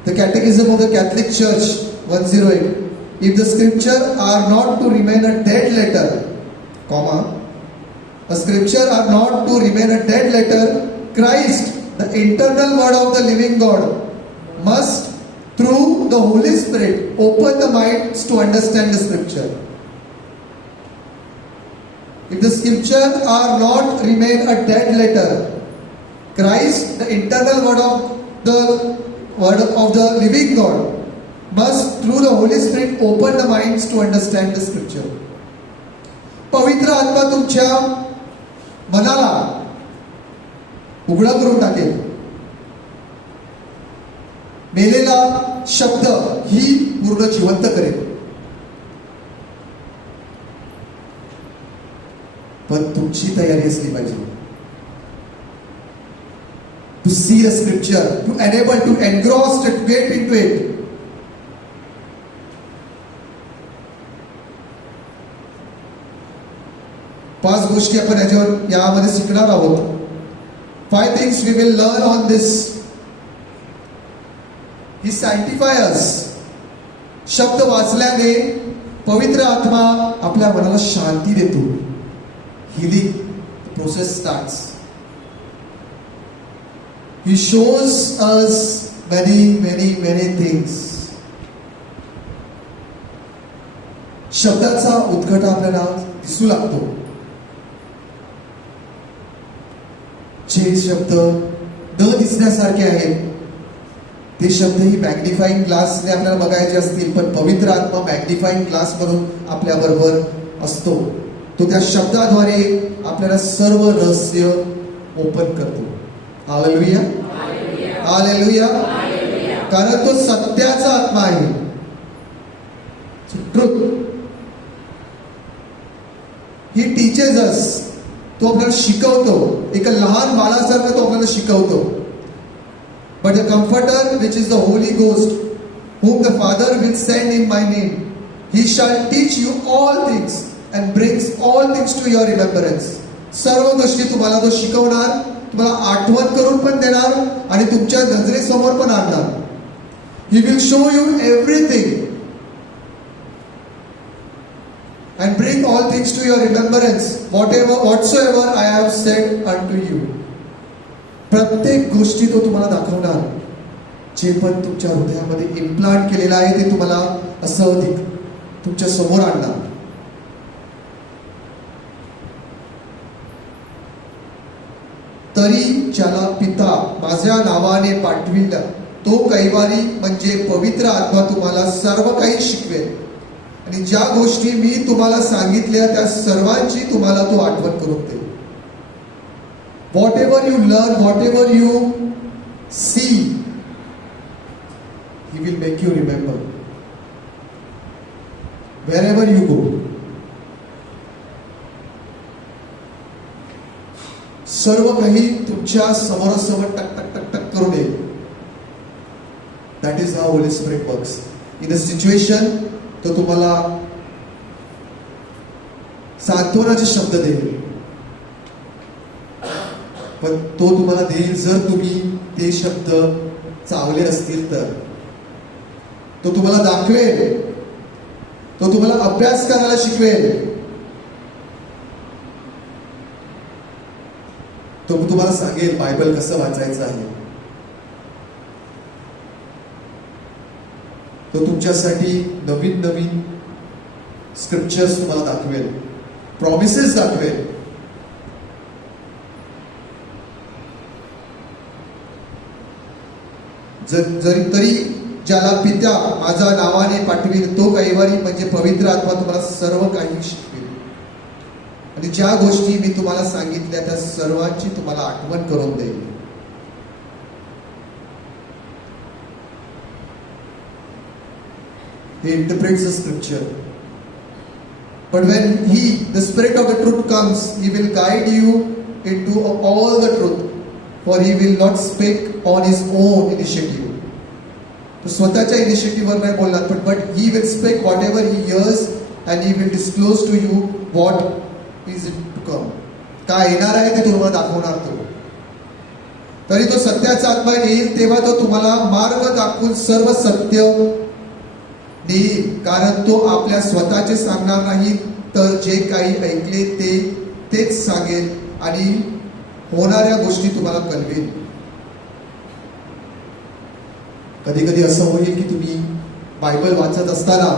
The Catechism of the Catholic Church 108. If the scripture are not to remain a dead letter, comma, a scripture are not to remain a dead letter, Christ, the eternal word of the living God, must through the Holy Spirit open the minds to understand the scripture. If the scripture are not remain a dead letter, Christ, the eternal word of the living God, must through the Holy Spirit open the minds to understand the scripture. पवित्र आत्मा तुमच्या मनाला उघडा करून टाकेल. मेलेला शब्द ही पूर्ण जिवंत करेल. पण तुमची तयारी असली पाहिजे. To see the scripture, to enable, to engross, to get into it. पाच गोष्टी आपण यामध्ये शिकणार आहोत. 5 things we will learn on this. He sanctifies us. शब्द वाचल्याने पवित्र आत्मा आपल्या मनाला शांती देतो. Healing process starts. He shows us many things. शब्दाचा उद्घट आपल्याला दिसू लागतो. जे शब्द न दिसण्यासारखे आहेत ते शब्द ही मॅग्निफाईंग ग्लासने आपल्याला बघायचे असतील, पण पवित्र आत्मा मॅग्निफाईंग ग्लास म्हणून आपल्या बरोबर असतो. तो त्या शब्दाद्वारे आपल्याला सर्व रहस्य ओपन करतो. हालेलुया. हालेलुया. कारण तो सत्याचा आत्मा आहे. ट्रुथ. He teaches us. तो आपल्याला शिकवतो. एका लहान बाळासारखं तो आपल्याला शिकवतो. But the Comforter, which is the Holy Ghost, whom the Father will send in my name, he shall teach you all things and brings all things to your remembrance. सर्व गोष्टी तुम्हाला तो शिकवणार, तुम्हाला आठवण करून पण देणार आणि तुमच्या नजरेसमोर पण आणणार. He will show you everything and bring all things to your remembrance, whatsoever I have said unto you. प्रत्येक गोष्टी तो तुम्हाला दाखवणार. जे पण तुमच्या हृदयामध्ये इम्प्लांट केलेलं आहे ते तुम्हाला असं अधिक तुमच्या समोर आणणार. तरी ज्याला पिता माझ्या नावाने पाठविला तो कैवारी म्हणजे पवित्र आत्मा तुम्हाला सर्व काही शिकवेल आणि ज्या गोष्टी मी तुम्हाला सांगितल्या त्या सर्वांची तुम्हाला तो आठवण करून देईल. Whatever you learn, whatever you see, He will make you remember. Wherever you go. सर्व काही तुमच्या समोरासमोर टक टक टक टक करून येईल. That is how Holy Spirit works. In a situation, तो तुम्हाला सांत्वनाचे शब्द देईल. पण तो तुम्हाला देईल जर तुम्ही ते शब्द चावले असतील तर. तो तुम्हाला दाखवेल. तो तुम्हाला अभ्यास करायला शिकवेल. तो तुम्हाला सांगेल बायबल कसं वाचायचं आहे. तो तुमच्यासाठी नवीन नवीन स्क्रिप्चर्स तुम्हाला दाखवेल. प्रॉमिसेस दाखवेल. जरी तरी ज्याला पिता माझ्या नावाने पाठवेल तो कैवारी म्हणजे पवित्र आत्मा तुम्हाला सर्व काही शिकवेल आणि ज्या गोष्टी मी तुम्हाला सांगितल्या त्या सर्वांची तुम्हाला आठवण करून देईल. He interprets the scripture. But when the Spirit of the truth comes, He will guide you into all the truth, for he will not speak on his own initiative. तो स्वतःच्या इनिशिएटिव्हवर नाही बोलणार, but he will speak whatever he hears and he will disclose to you what is it to come. काय येणार आहे ते तुम्हाला दाखवणार तो. तरी तो सत्याचा आत्मा येईल तेव्हा तो तुम्हाला मार्ग दाखवून सर्व सत्य देईल, कारण तो आपल्या स्वतःचे सांगणार नाही, तर जे काही ऐकले तेच सांगेल आणि होणाऱ्या गोष्टी तुम्हाला कळवेल. कधी कधी असं होईल की तुम्ही बायबल वाचत असताना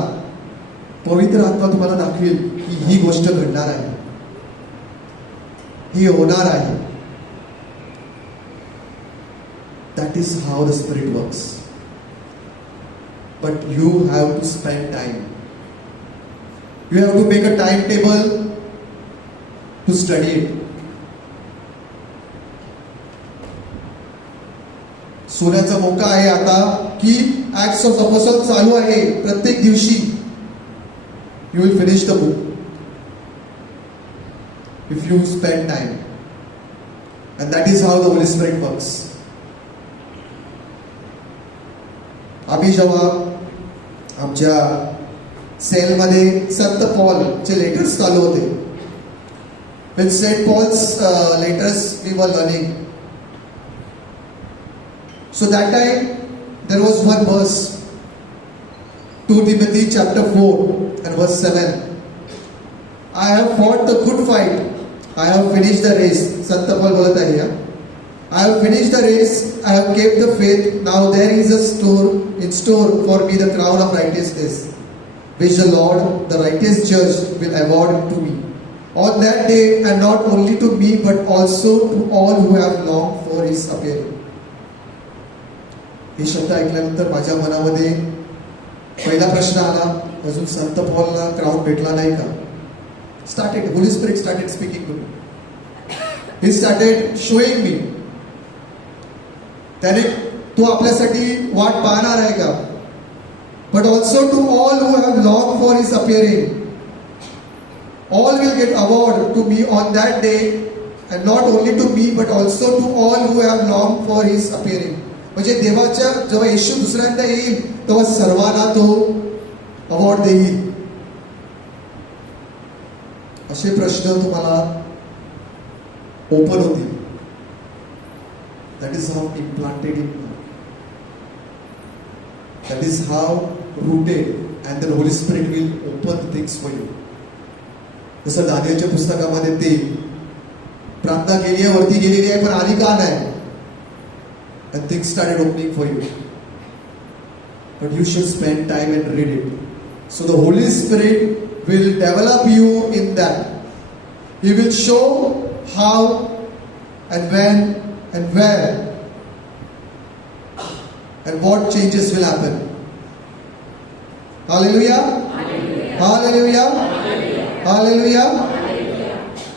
पवित्र आत्मा तुम्हाला दाखवेल की ही गोष्ट घडणार आहे, ही होणार आहे. That is how the Spirit works. But you have to spend time. You have to make a timetable to study it. सोन्याचा मोका आहे आता की ऍक्ट्स ऑफ अपोस्टल चालू आहे प्रत्येक दिवशी. You will finish the book if you spend time. And that is how the Holy Spirit works. आम्ही जेव्हा आमच्या सेलमध्ये संत पॉलचे लेटर्स चालू होते, with Saint Paul's letters we were learning. So that time there was one verse, 2 Timothy chapter 4 and verse 7. I have fought the good fight. I have finished the race. संत पॉल बोलत आहे या. I have finished the race. I have kept the faith. Now there is a in store for me the crown of righteousness, which the Lord, the righteous judge, will award to me on that day, and not only to me but also to all who have longed for his appearing. हे शब्द ऐकल्यानंतर माझ्या मनामध्ये पहिला प्रश्न आला, अजून संत पॉलला क्राउन भेटला नाही का? Holy Spirit started speaking to me. He started showing me. त्याने तो आपल्यासाठी वाट पाहणार आहे का? But also to all who have longed for his appearing. All will get award to me on that day, and not only to me but also to all who have longed for his appearing. म्हणजे देवाच्या जेव्हा येशू दुसऱ्यांदा येईल तेव्हा सर्वांना तो अवॉर्ड देईल. असे प्रश्न तुम्हाला ओपन होतील. That is how implanted in you. That is how rooted, and the Holy Spirit will open things for you. जसं दानियलच्या पुस्तकामध्ये ते प्रार्थना केली आहे, वरती गेलेली आहे, पण आली का नाही? And things started opening for you. But you should spend time and read it. So the Holy Spirit will develop you in that. He will show how and when and where and what changes will happen. Hallelujah. Hallelujah. Hallelujah.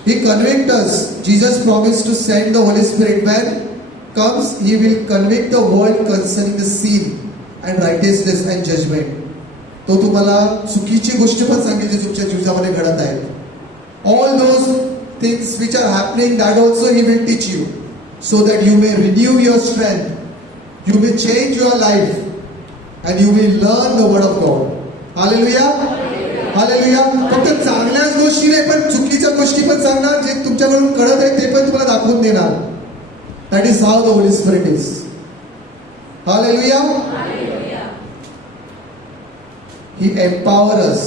He convicts us. Jesus promised to send the Holy Spirit when comes. He will convict the world concerning the sin and righteousness and judgment. तो तुम्हाला चुकीची गोष्ट पण सांगेल जे तुमच्या जीवनामध्ये घडत आहेत. All those things which are happening, that also he will teach you, so that you may renew your strength, you may change your life, and you will learn the word of God. Hallelujah. Hallelujah. फक्त चांगल्याच गोष्टी नाही, पण चुकीच्या गोष्टी पण सांगणार, जे तुमच्याकडून कळत आहे ते पण तुम्हाला दाखवून देणार. That is how the Holy Spirit is. Hallelujah. Hallelujah. He empowers us.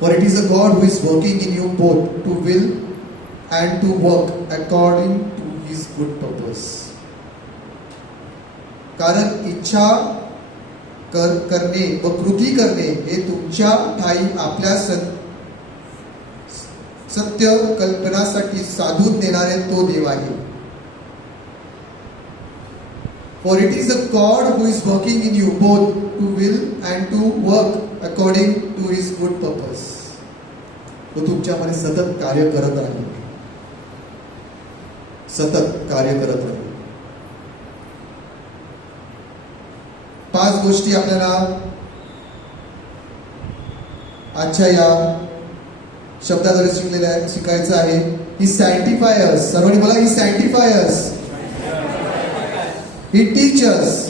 For it is a God who is working in you both to will and to work according to his good purpose. कारण इच्छा करणे व कृती करणे हे तुमच्या ठाई आपल्या सत्य कल्पनासाठी साधून देणारे तो देव आहे. For it is a God who is working in you both to will and to work according to his good purpose. तो तुमच्यामध्ये सतत कार्य करत राहील, सतत कार्य करत राहील. 5 गोष्टी आपल्याला आजच्या या शब्दाद्वारे शिकायचं आहे. ही सॅन्टिफायर्स, सर्वांनी मला he sanctifiers, he teachers,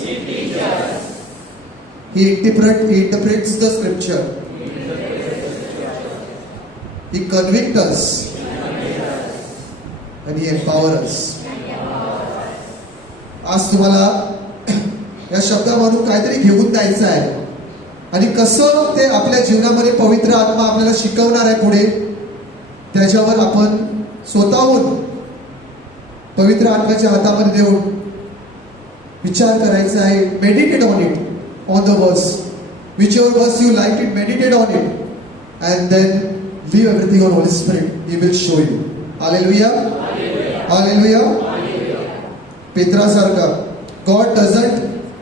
he interprets the scripture, he convict us आणि एम्पॉवर अस. आज तुम्हाला या शब्दामधून काहीतरी घेऊन जायचं आहे आणि कसं ते आपल्या जीवनामध्ये पवित्र आत्मा आपल्याला शिकवणार आहे पुढे, त्याच्यावर आपण स्वतःहून पवित्र आत्म्याच्या हातामध्ये देऊन विचार करायचा आहे. Meditate on it, on the verse, whichever verse you liked it, meditate on it, and then leave everything on Holy Spirit. He will show you. Hallelujah. Hallelujah. पेत्रासारखा, God doesn't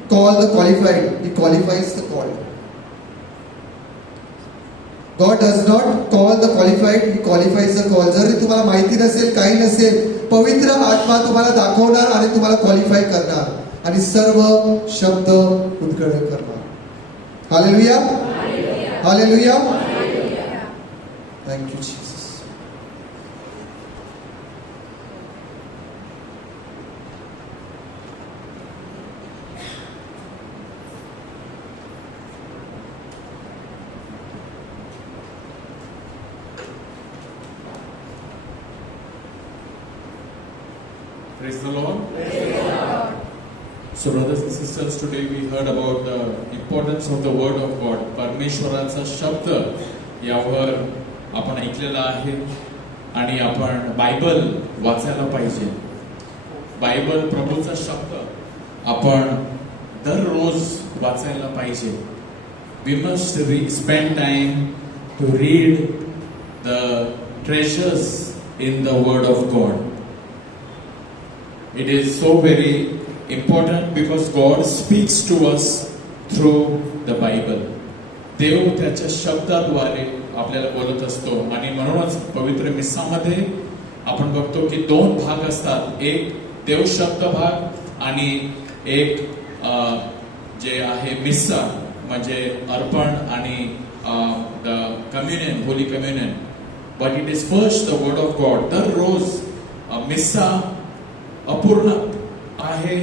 call the qualified, He qualifies the called. God does not call the qualified, He qualifies the called. जरी तुम्हाला माहिती नसेल, काही नसेल, पवित्र आत्मा तुम्हाला दाखवणार आणि तुम्हाला क्वालिफाय करणार आणि सर्व शब्द उद्घड करणार. Hallelujah. Hallelujah. Thank you Jesus. Praise the Lord. So brothers and sisters, today we heard about the importance of the word of God. परमेश्वराचा शब्द यावर आपण ऐकलेला आहे आणि आपण बायबल वाचायला पाहिजे. बायबल प्रभूचा शब्द आपण दररोज वाचायला पाहिजे. We must spend time to read the treasures in the word of God. It is so very important because God speaks to us through the Bible. देव त्याच्या शब्दाद्वारे आपल्याला बोलत असतो आणि म्हणूनच पवित्र मिस्सामध्ये आपण बघतो की दोन भाग असतात. एक देव शब्द भाग आणि एक जे आहे मिस्सा म्हणजे अर्पण आणि the communion, holy communion. But it is first the word of God. दररोज मिस्सा अपूर्ण आहे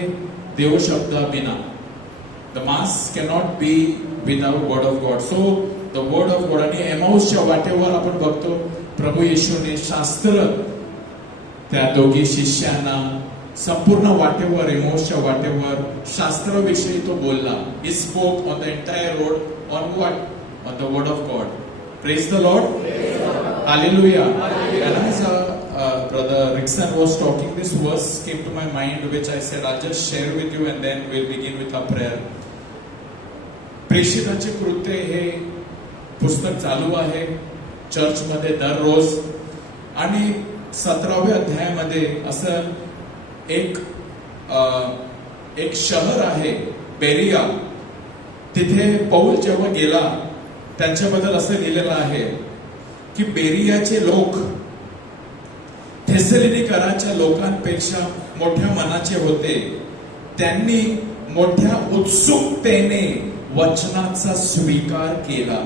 देव शब्दाबिना. The mass cannot be without word of God. So the word of God. आणि एमाऊसच्या वाटेवर आपण बघतो प्रभू येशूने शास्त्र त्या दोघी शिष्यांना संपूर्ण वाटेवर, एमाऊसच्या वाटेवर शास्त्राविषयी तो बोलला. He spoke on the entire road on what? On the word of God. Praise the Lord. Hallelujah. And as Brother Rickson was talking, this verse came to my mind, which I said I'll just share with you and then we'll begin with our prayer. प्रेषितांचे कृत्य हे पुस्तक चालू आहे चर्चमध्ये दररोज आणि 17व्या अध्यायामध्ये असं एक शहर आहे बेरिया. तिथे पौल जेव्हा गेला त्यांच्याबद्दल असं लिहिलेलं आहे की बेरियाचे लोक थेसलोनिकेच्या लोकांपेक्षा मोठ्या मनाचे होते. त्यांनी मोठ्या उत्सुकतेने वचनाचा स्वीकार केला.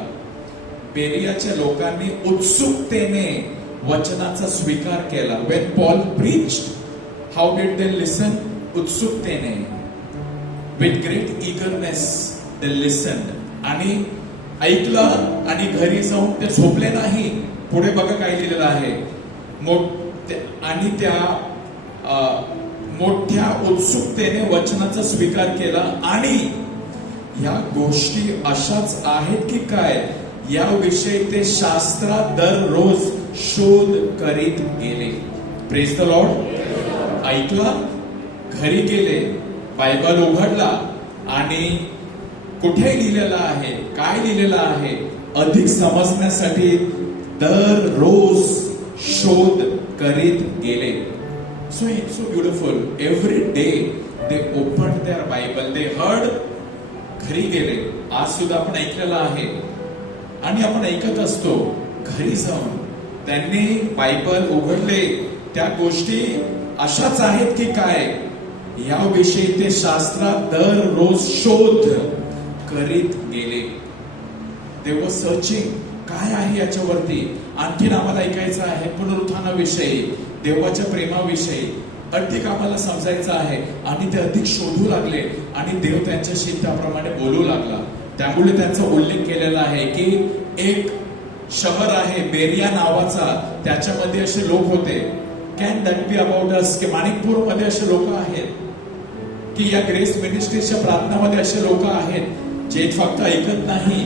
बेरियाच्या लोकांनी उत्सुकतेने वचनाचा स्वीकार केला. When Paul preached, how did they listen? उत्सुकतेने, with great eagerness they listened. आणि ऐकलं आणि घरी जाऊन ते झोपले नाही. पुढे बघा काय लिहिलेलं आहे. आणि त्या मोठ्या उत्सुकतेने वचनाचा स्वीकार केला आणि या गोष्टी अशाच आहेत की काय याविषयी ते शास्त्रात दररोज शोध करीत गेले. Praise the Lord. ऐकला, घरी गेले, बायबल उघडला आणि कुठे लिहिलेलं आहे, काय लिहिलेलं आहे अधिक समजण्यासाठी दररोज शोध करीत गेले. So it's so beautiful. Every day they open their Bible. They heard. घरी गेले. आज सुद्धा आपण ऐकलेलं आहे आणि आपण ऐकत असतो. घरी जाऊन त्यांनी बायबल उघडले. त्या गोष्टी अशाच आहेत की काय याविषयी ते शास्त्रात दररोज शोध करीत गेले. दे वर सर्चिंग. काय आहे याच्यावरती. आणखीन आम्हाला ऐकायचं आहे पुनरुत्थानाविषयी, देवाच्या प्रेमाविषयी अधिक आम्हाला समजायचं आहे. आणि ते अधिक शोधू लागले आणि देव त्यांच्याशी त्याप्रमाणे बोलू लागला. त्यामुळे त्यांचा उल्लेख केलेला आहे की एक शहर आहे बेरिया नावाचा, त्याच्यामध्ये असे लोक होते. Can that be about us, की माणिकपूर मध्ये असे लोक आहेत, की या ग्रेस मिनिस्ट्रीच्या प्रार्थनामध्ये असे लोक आहेत जे फक्त ऐकत नाही,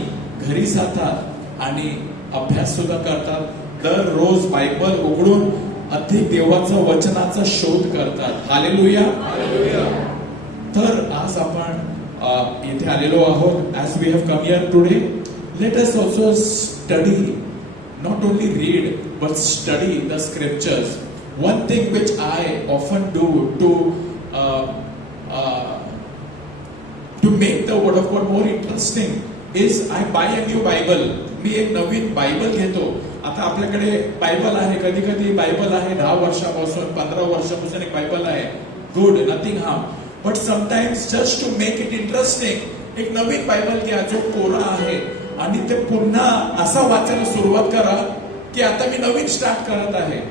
घरी जातात आणि अभ्यास सुद्धा करतात. दररोज बायबल उघडून अधिक देवाचा वचनाचा शोध करतात. हालेलुया. तर आज आपण इथे आलेलो आहोत. As we have come here today, let us also study, not only read but study the scriptures. One thing which I often do to make the word of God more interesting is I buy a new Bible. मी एक नवीन बायबल घेतो. आता आपल्याकडे बायबल आहे, कधी कधी बायबल आहे 10 वर्षापासून 15 वर्षापासून एक बायबल आहे. Good, nothing harm. But sometimes just to make it interesting एक नवीन बायबल घ्या जो कोरा आहे आणि ते पुन्हा असा वाचायला सुरुवात करा की आता मी नवीन स्टार्ट करत आहे.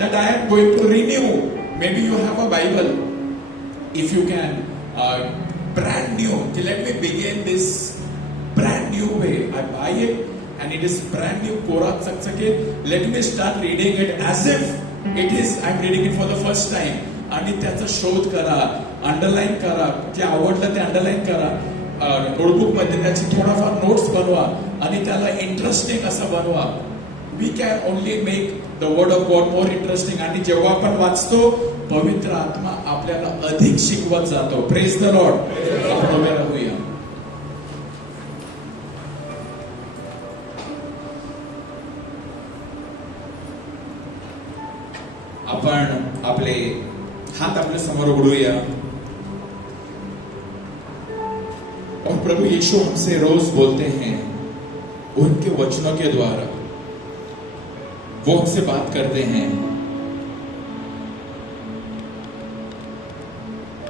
That I am going to renew. Maybe you have a Bible. If you can, brand new. Let me begin this brand new way. I buy it and it is brand new. Korat Saksakit. Let me start reading it as if it is. I am reading it for the first time. आणि त्याचा शोध करा, अंडरलाईन करा, जे आवडलं ते अंडरलाईन करा. नोटबुक मध्ये त्याची थोडाफार नोट्स बनवा आणि त्याला इंटरेस्टिंग असं बनवा. We can only make the word of God more interesting. आणि जेव्हा आपण वाचतो पवित्र आत्मा आपल्याला अधिक शिकवत जातो. Praise the Lord. आपण उभे राहूया. आपण आपले हात आपल्या समोर उघडूया. और प्रभु यीशु हमसे रोज बोलते हैं उनके वचनों के द्वारा. वो हमसे बात करते हैं.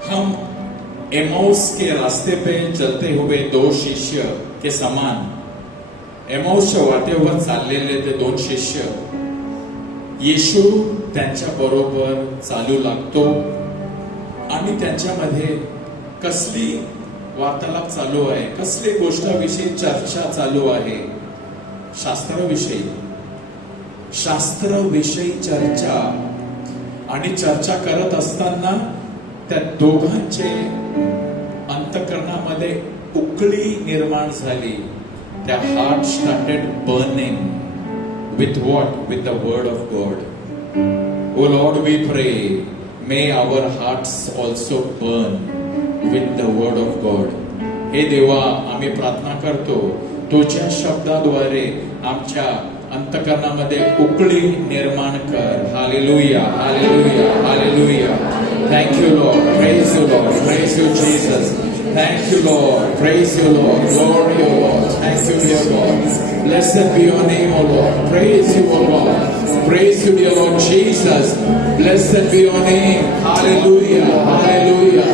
हम एमाउस के रास्ते पे चलते हुए 2 शिष्य के समान, एमाउसच्या वाटेवर चाललेले ते 2 शिष्य, येशू त्यांच्या बरोबर चालू लागतो आणि त्यांच्यामध्ये कसली वार्तालाप चालू आहे, कसली गोष्टाविषयी चर्चा चालू आहे. शास्त्राविषयी चर्चा. आणि चर्चा करत असताना त्या दोघांचे अंतःकरणामध्ये उकळी निर्माण झाली. त्या heart started burning with what? With the word of God. Oh Lord, we pray, may our hearts also burn with the word of God. हे देवा, आम्ही प्रार्थना करतो तुझ्या शब्दाद्वारे आमच्या अंतःकरणामध्ये उकळी निर्माण कर. Hallelujah, hallelujah, hallelujah. Thank you Lord, praise you Lord, praise you Jesus. Thank you Lord, praise you Lord, glory O Lord. Thank you dear God. Blessed be your name O Lord. Praise you O God. Praise you dear Lord Jesus. Blessed be your name. Hallelujah, hallelujah.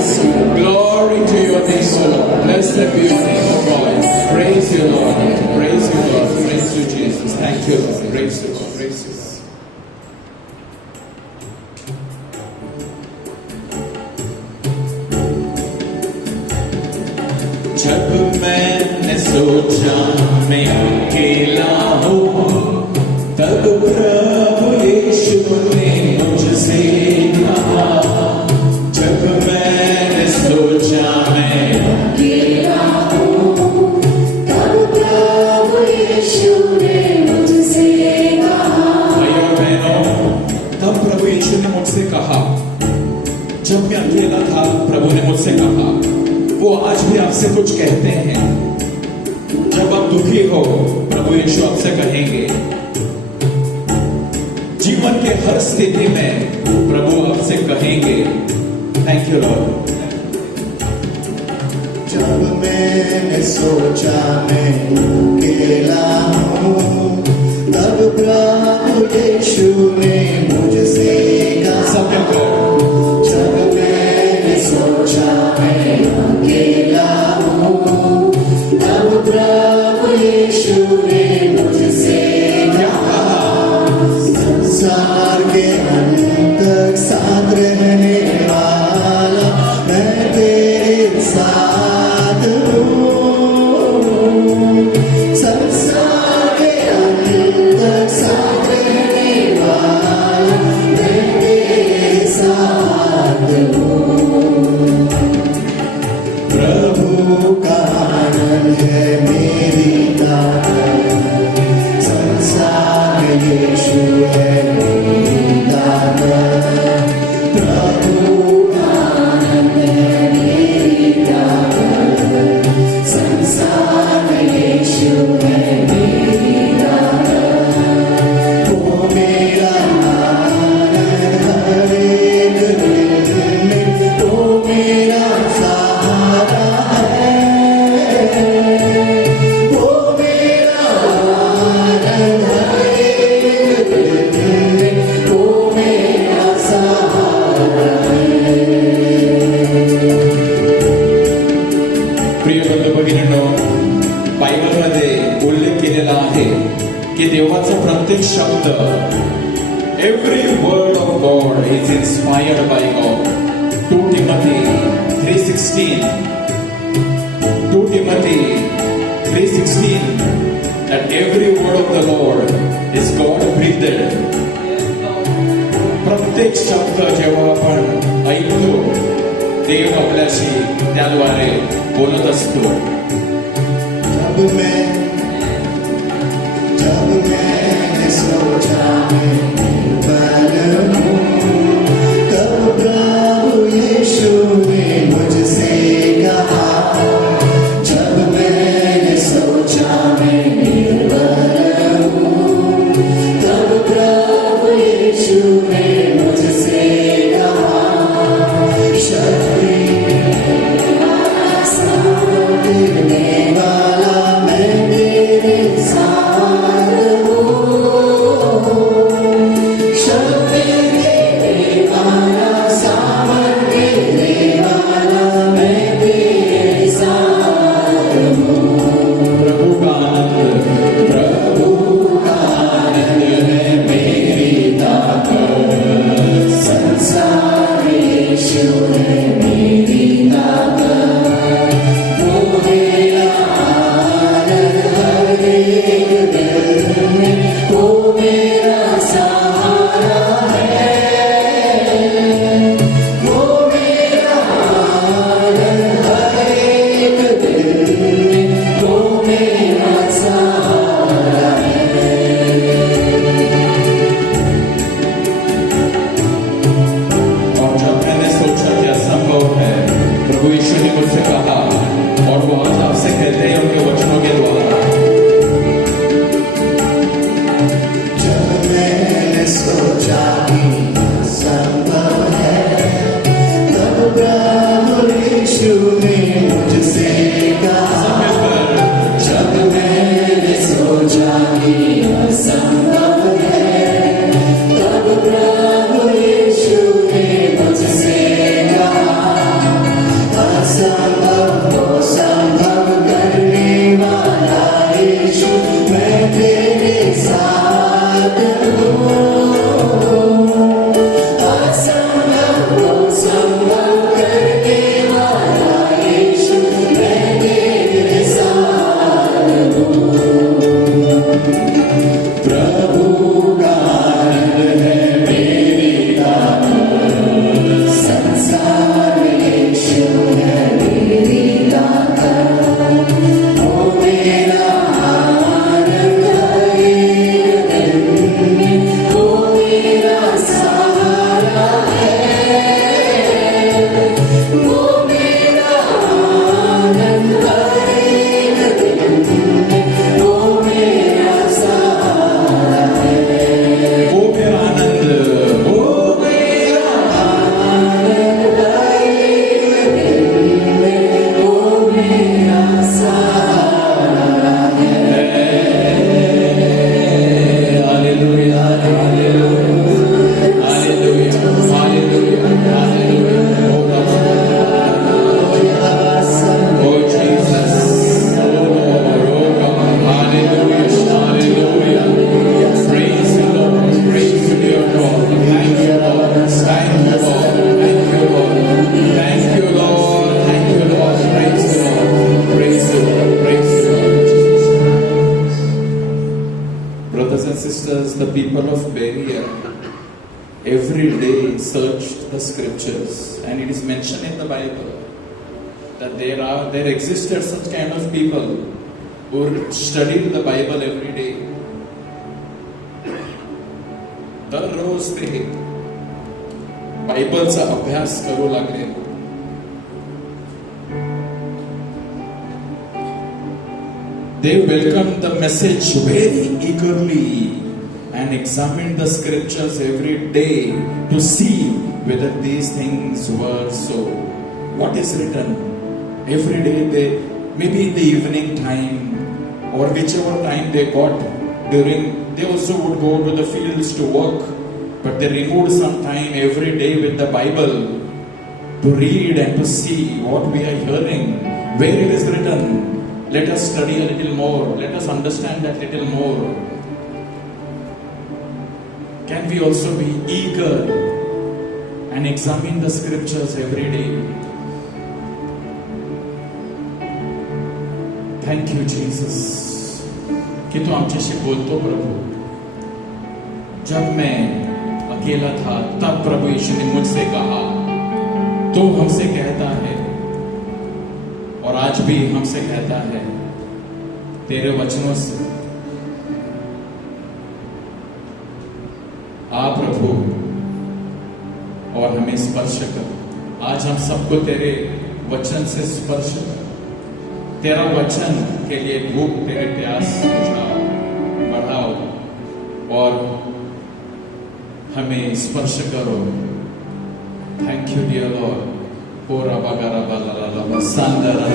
Glory to your name O Lord. Blessed be your name O God. Praise you Lord, praise you Lord, praise you Jesus. Thank you Lord, praise you Lord, praise you Lord. जब मैंने सोचा मैं अकेला हूँ, तब प्रभु यीशु ने मुझसे कहा. जब मैंने सोचा मैं अकेला हूँ, तब प्रभु यीशु ने मुझसे कहा. भाइयों बहनों, तब प्रभु यीशु ने मुझसे कहा. जब मैं अकेला था प्रभु ने मुझसे कहा. वो आज भी आपसे कुछ कहते हैं. जब आप दुखी हो प्रभु यीशु आपसे कहेंगे. जीवन के हर स्थिति में प्रभु आपसे कहेंगे. Thank you Lord. जब मैंने सोचा मैं अकेला हूँ, तब प्रभु यीशु ने मुझसे कहा. सब जब मैंने सोचा मैं अकेला हूँ, तब प्रभु यीशु ने मुझसे कहा. प्रत्येक शब्द, every word of God is inspired by God. 2 Timothy 3:16. 2 Timothy 3:16. That every word of the Lord is God breathed. प्रत्येक शब्द जेव्हा आपण ऐकतो, देव आपल्याशी त्याद्वारे बोलत असतो. जब मैं सोचा तब प्रभु यीशु ने मुझसे कहा, जब मैंने सोचा मैं निर्बल हूँ, तब प्रभु यीशु ने मुझसे कहा, शक्ति देने वाला मैं तेरे साथ हूँ, शक्ति देने वाला, सामर्थ्य देने वाला मैं तेरे साथ हूँ. प्रभु का आनंद, प्रभु का आनंद है मेरी ताकत, संसार यीशु है मेरी ताकत, वो मेरा आनंद हर एक दिल में, वो मेरा सहारा है, वो मेरा आनंद हर एक दिल में, वो मेरा सहारा है. और जब मैंने सोचा कि असंभव है, प्रभु यीशु ने मुझसे कहा, और वो आज आपसे कहते हैं उनके वचनों के द्वारा, जब मैंने सोचा कि असंभव है, तब प्रभु यीशु ने मुझसे कहा, जब मैंने सोचा कि असंभव है, तब प्रभु यीशु ने मुझसे कहा, असंभव को संभव करने वाला यीशु मैं तेरे साथ हूँ, असंभव को संभव करने वाला यीशु मैं तेरे साथ हूँ. प्रभु का आनंद है मेरी ताकत, संसार यीशु है मेरी ताकत, वो मेरा आनंद हर एक दिन में, वो मेरा सहारा है, वो मेरा आनंद हर एक दिन में, वो मेरा सहारा है. वो मेरा आनंद, वो मेरा आनंद हर एक दिन में, वो मेरा सहारा है. Hallelujah, hallelujah, hallelujah, hallelujah, hallelujah. Oh Jesus, oh Lord, oh God, hallelujah, hallelujah. Praise you, Lord, praise you, dear God. Thank you, Lord, thank you, Lord, thank you, Lord, thank you, Lord, thank you, Lord. Praise you, Lord, praise you, Lord, praise you, Lord. Brothers and sisters, the people of Berea every day searched the scriptures, and it is mentioned in the Bible that there existed such kind of people who studied the Bible every day. दररोज ते बायबलचा अभ्यास करू लागले. They welcomed the message very eagerly and examined the scriptures every day to see whether these things were so. What is written? Every day maybe in the evening time or whichever time they got they also would go to the fields to work, but they removed some time every day with the Bible to read and to see what we are hearing, where it is written. Let us study a little more. Let us understand that little more. can we also be eager and examine the scriptures every day? Thank you, Jesus, कि तू आमच्याशी बोलतो प्रभु. जब मैं अकेला था तब प्रभु यीशु ने मुझसे कहा, तू हमसे कहता है और आज भी हमसे कहता है तेरे वचनों से. आ प्रभु और हमें स्पर्श कर. आज हम सबको तेरे वचन से स्पर्श कर. तेरा वचन के लिए भूख, तेरे प्यास बुझाओ, बढ़ाओ और हमें स्पर्श करो. Thank you dear lord. ओरा बगारा बाला ला संदरा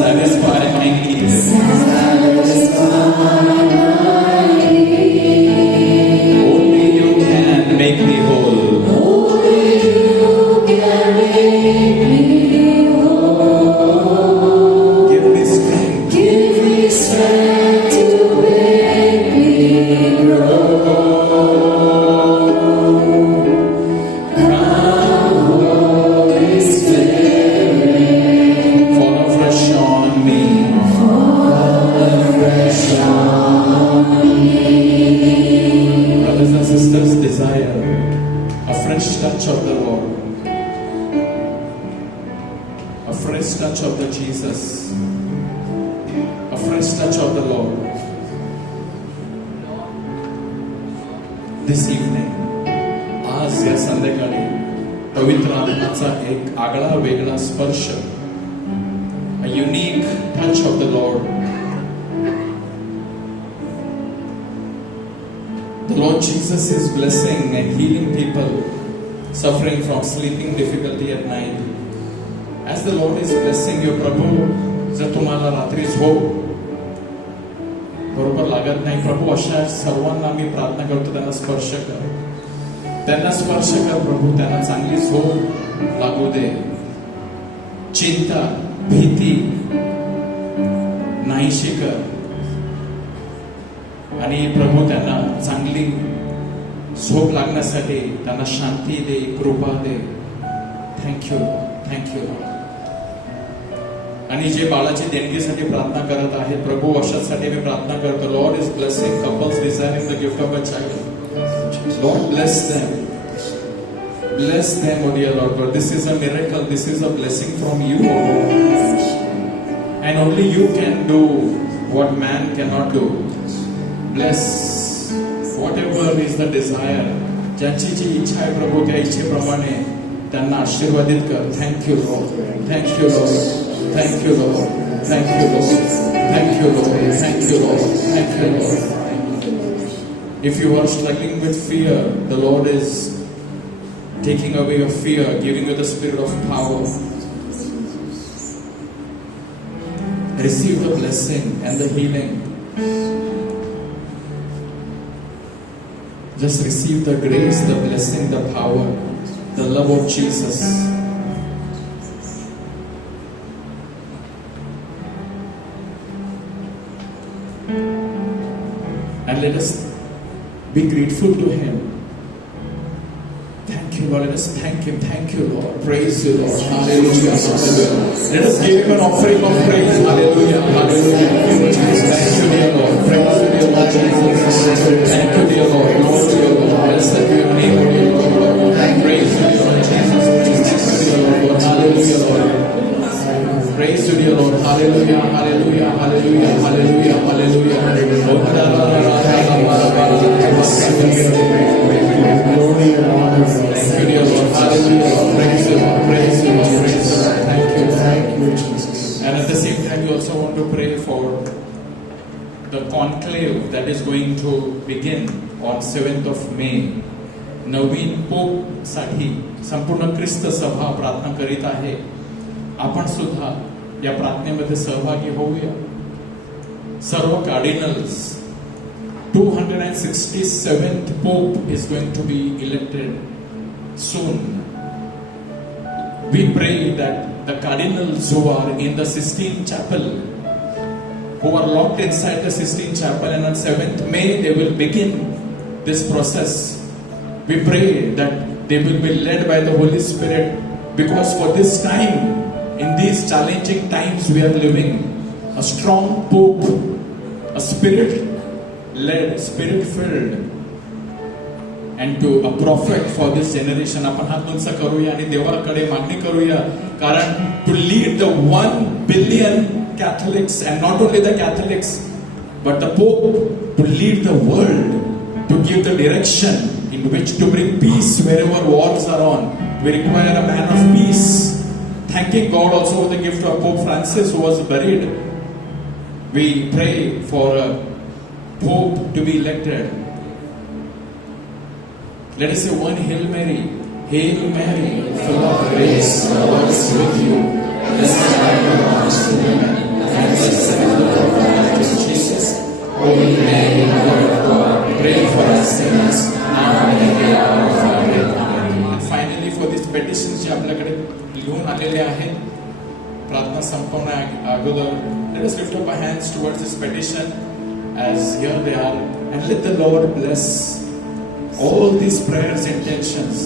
Satisfy my needs. touch of the Lord. A fresh touch of the Jesus. A fresh touch of the Lord. This evening, आज या संध्याकाळी पवित्र आत्म्याचा एक आगळा वेगळा स्पर्श, a unique touch of the Lord. The Lord Jesus is blessing and healing people suffering from sleeping difficulty at night. As the Lord is blessing you, प्रभू जर तुम्हाला रात्री झोप बरोबर लागत नाही, प्रभू अशा सर्वांना मी प्रार्थना करतो, त्यांना स्पर्श कर, त्यांना स्पर्श कर प्रभू, त्यांना चांगली झोप लागू दे, चिंता भीती नाहीशी कर आणि प्रभू त्यांना चांगली झोप लागण्यासाठी त्यांना शांती दे, कृपा दे. Thank you thank you. आणि जे बाळाची देणगीसाठी प्रार्थना करत आहेत प्रभू अशासाठी मी प्रार्थना करतो. Lord is blessing couples desiring the gift of a child. Lord bless them. Bless them, O dear Lord God. This is a miracle. This is a blessing from you, O Lord. And only you can do what man cannot do. Bless whatever is the desire. ज्यांची जी इच्छा आहे प्रभू त्या इच्छेप्रमाणे त्यांना आशीर्वादित कर. Thank you, Lord. Thank you, Lord. Thank you, Lord. Thank you, Lord. Thank you, Lord. Thank you, Lord. Thank you, Lord. If you are struggling with fear, the Lord is taking away your fear, giving you the spirit of power. Receive the blessing and the healing. Just receive the grace, the blessing, the power, the love of Jesus. And let us be grateful to Him. Thank you, Lord. Let us thank Him. Thank you, Lord. Praise you, Lord. Hallelujah. Hallelujah. Let us give Him an offering of praise. Hallelujah. Hallelujah. Thank you, dear Lord. Praise you, dear Lord Jesus. Thank you, dear Lord. Glory to your Lord. Blessed be your name, dear Lord. Praise you, dear Lord Jesus. Thank you, dear Lord. Hallelujah, Lord. Praise you, dear Lord. Hallelujah. Hallelujah. Hallelujah. Hallelujah. Thank you, dear Lord. Hallelujah. Praise you, Lord. Praise you, Lord. Praise you, Lord. Thank you, Jesus. And at the same time, we also want to pray for the conclave that is going to begin on 7th of May. नवीन पोप साठी संपूर्ण ख्रिस्त सभा प्रार्थना करीत आहे. आपण सुद्धा या प्रार्थनेमध्ये सहभागी होऊया. सर्व cardinals, 267th Pope is going to be elected soon. We pray that the cardinals who are in the Sistine Chapel, who are locked inside the Sistine Chapel, and on 7th May they will begin this process. We pray that they will be led by the Holy Spirit, because for this time, in these challenging times we are living, a strong Pope, a Spirit-led, Spirit-filled, and to a prophet for this generation. आपण हात उंच करूया आणि देवाकडे मागणी करूया, कारण to lead the 1 billion Catholics, and not only the Catholics, but the Pope to lead the world, to give the direction in which to bring peace wherever wars are on. We require a man of peace. Thanking God also for the gift of Pope Francis, who was buried. We pray for a Pope to be elected. Let us say one Hail Mary. Hail Mary, full of grace, the Lord is with you. Blessed are you amongst women, and blessed is the fruit of Jesus. Holy Mary, Mother of God, pray for us sinners, now and at the hour of our death. Amen. And finally, for these petitions जे आपल्याकडे लिहून आलेले आहेत, प्रार्थना संपवण्या अगोदर, let us lift up our hands towards this petition, as here they are, and let the Lord bless all these prayers, intentions.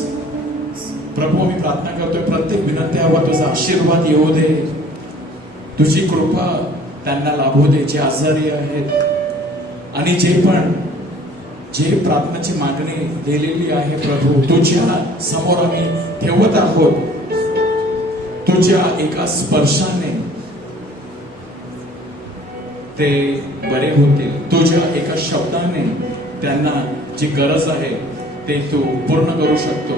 प्रभू, मी प्रार्थना करतोय, प्रत्येक विनंत्यावर तुझा आशीर्वाद येऊ दे, तुझी कृपा त्यांना लाभू दे, जे आजारी आहेत आणि जे पण जे प्रार्थनेची मागणी दिलेली आहे प्रभू तुझ्या समोर आम्ही ठेवत आहोत. तुझ्या एका स्पर्शाने ते बरे होतील. तुझ्या एका शब्दाने त्यांना जी गरज आहे ते तू पूर्ण करू शकतो.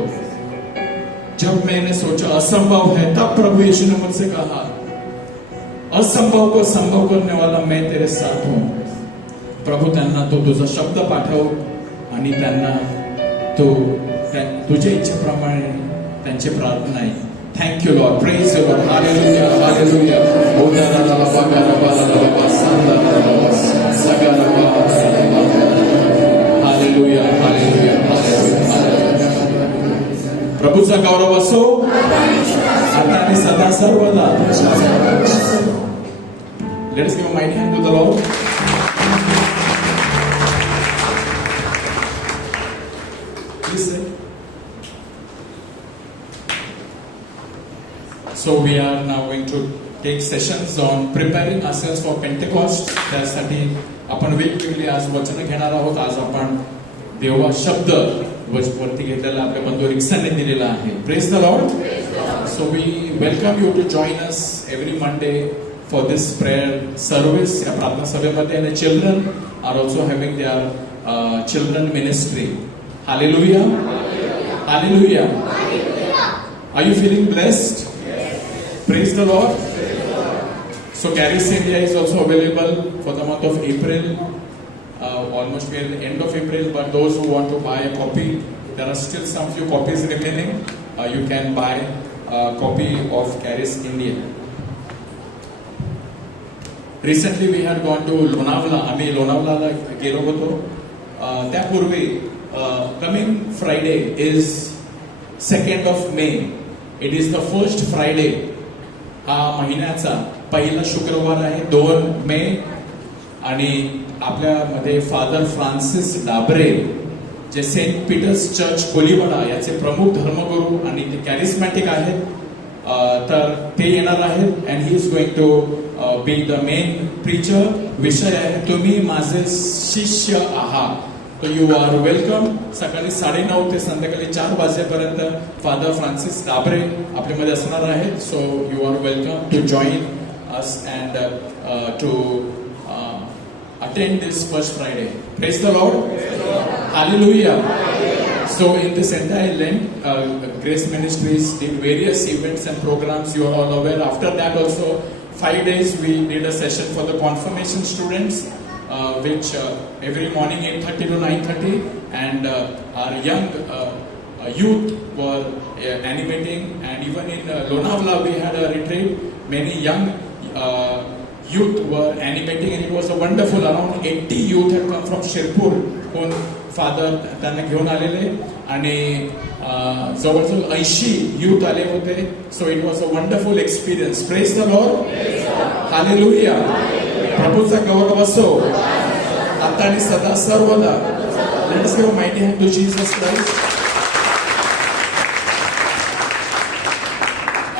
जब मैंने सोचा असंभव है तब प्रभु यीशु ने मुझसे कहा असंभव को संभव करने वाला मैं तेरे साथ हूं. प्रभु त्यांना तो तुझा शब्द पाठव आणि त्यांना तो तुझ्या इच्छेप्रमाणे त्यांची प्रार्थना आहे. Thank you lord. Praise you lord. Hallelujah hallelujah. Hallelujah hallelujah. प्रभूचा गौरव असो आता आणि सदा सर्वदा. Let's give a mighty hand to the lord. Please sit. So we are now going to take sessions on preparing ourselves for Pentecost. त्यासाठी आपण वेगवेगळी आज वचन घेणार आहोत. आज आपण देवा शब्द वरती घेतलेला आपल्या बंधू रिक्साने दिलेला आहे. Praise the Lord. So we welcome you to join us every Monday for this prayer service. या प्रार्थना सभेमध्ये आणि children are also having their children ministry. Hallelujah hallelujah. Are you feeling blessed? Praise the Lord. So Caris India is also available for the month of April. Almost we are at the end of April, but those who want to buy a copy, there are still some few copies remaining. You can buy a copy of Caris India. Recently we had gone to Lonavala. आम्ही लोणावळ्याला गेलो होतो. त्यापूर्वी coming Friday is 2nd of May. It is the first Friday. हा महिन्याचा पहिला शुक्रवार आहे 2 मे. आणि आपल्यामध्ये फादर फ्रान्सिस डाबरे जे सेंट पीटर्स चर्च कोलीवाडा याचे प्रमुख धर्मगुरू आणि ते कॅरिस्मॅटिक आहेत. तर ते येणार आहेत and he is going to be the main preacher. विषय आहे तुम्ही माझे शिष्य आहात. तर यू आर वेलकम. सकाळी 9:30 ते संध्याकाळी 4 वाजेपर्यंत फादर फ्रान्सिस डाबरे आपल्यामध्ये असणार आहेत. So you are welcome to join us and to attend this first Friday. Praise the Lord. Hallelujah. So in this entire Lent, Grace Ministries did various events and programs. You are all aware. After that also 5 days we did a session for the confirmation students, which every morning 8:30 to 9:30, and our young youth were animating, and even in Lonavala we had a retreat. Many young youth were animating, and it was a wonderful. Around 80 youth had come from Shirpur. कोण father त्यांना घेऊन आलेले आणि जवळजवळ 80 youth आले होते. So it was a wonderful experience. Praise the lord. Hallelujah. प्रभूचा गौरव असो आता आणि सदा सर्वदा. Let's give a mighty hand to Jesus Christ.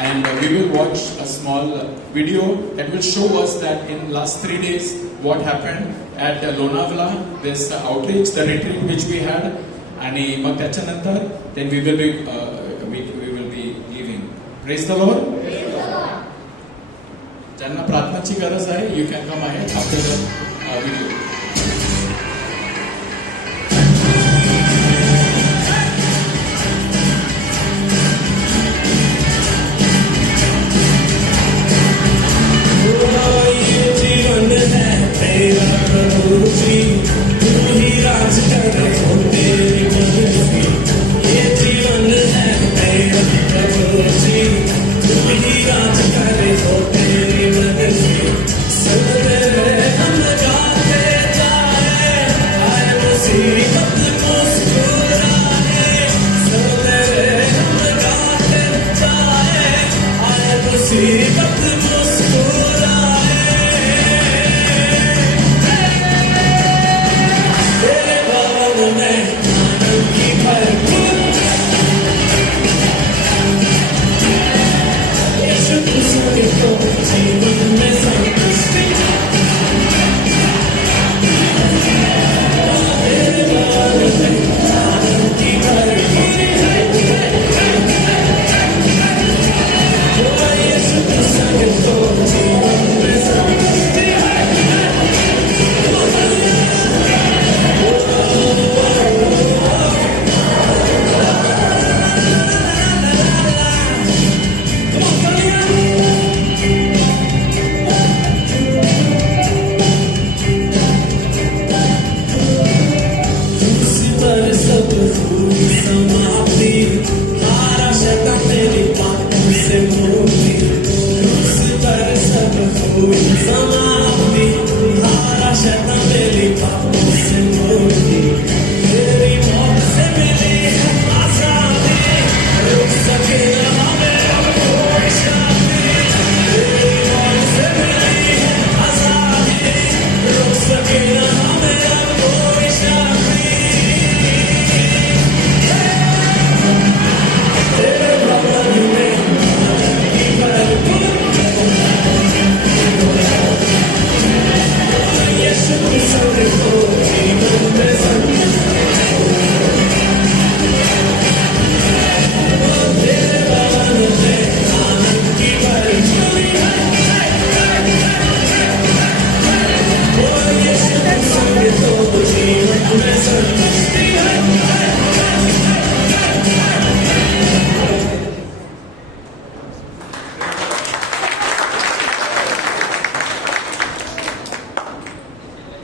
And we will watch a small video that will show us that in last 3 days what happened at Lonavala, this outreach, the retreat which we had, and मग त्याच्यानंतर then we will be leaving. Praise the Lord. ज्यांना प्रार्थनाची गरज आहे, you can come ahead after the video.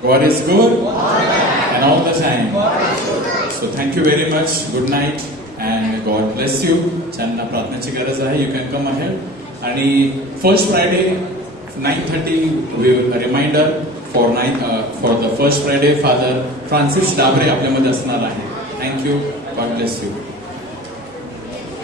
God is good and all the time. So thank you very much. Good night and God bless you. ज्यांना प्रार्थनेची गरज आहे, you can come ahead. आणि first Friday 9:30 reminder for the first Friday Father Francis Dabre आपल्यामध्ये असणार आहे. Thank you. God bless you.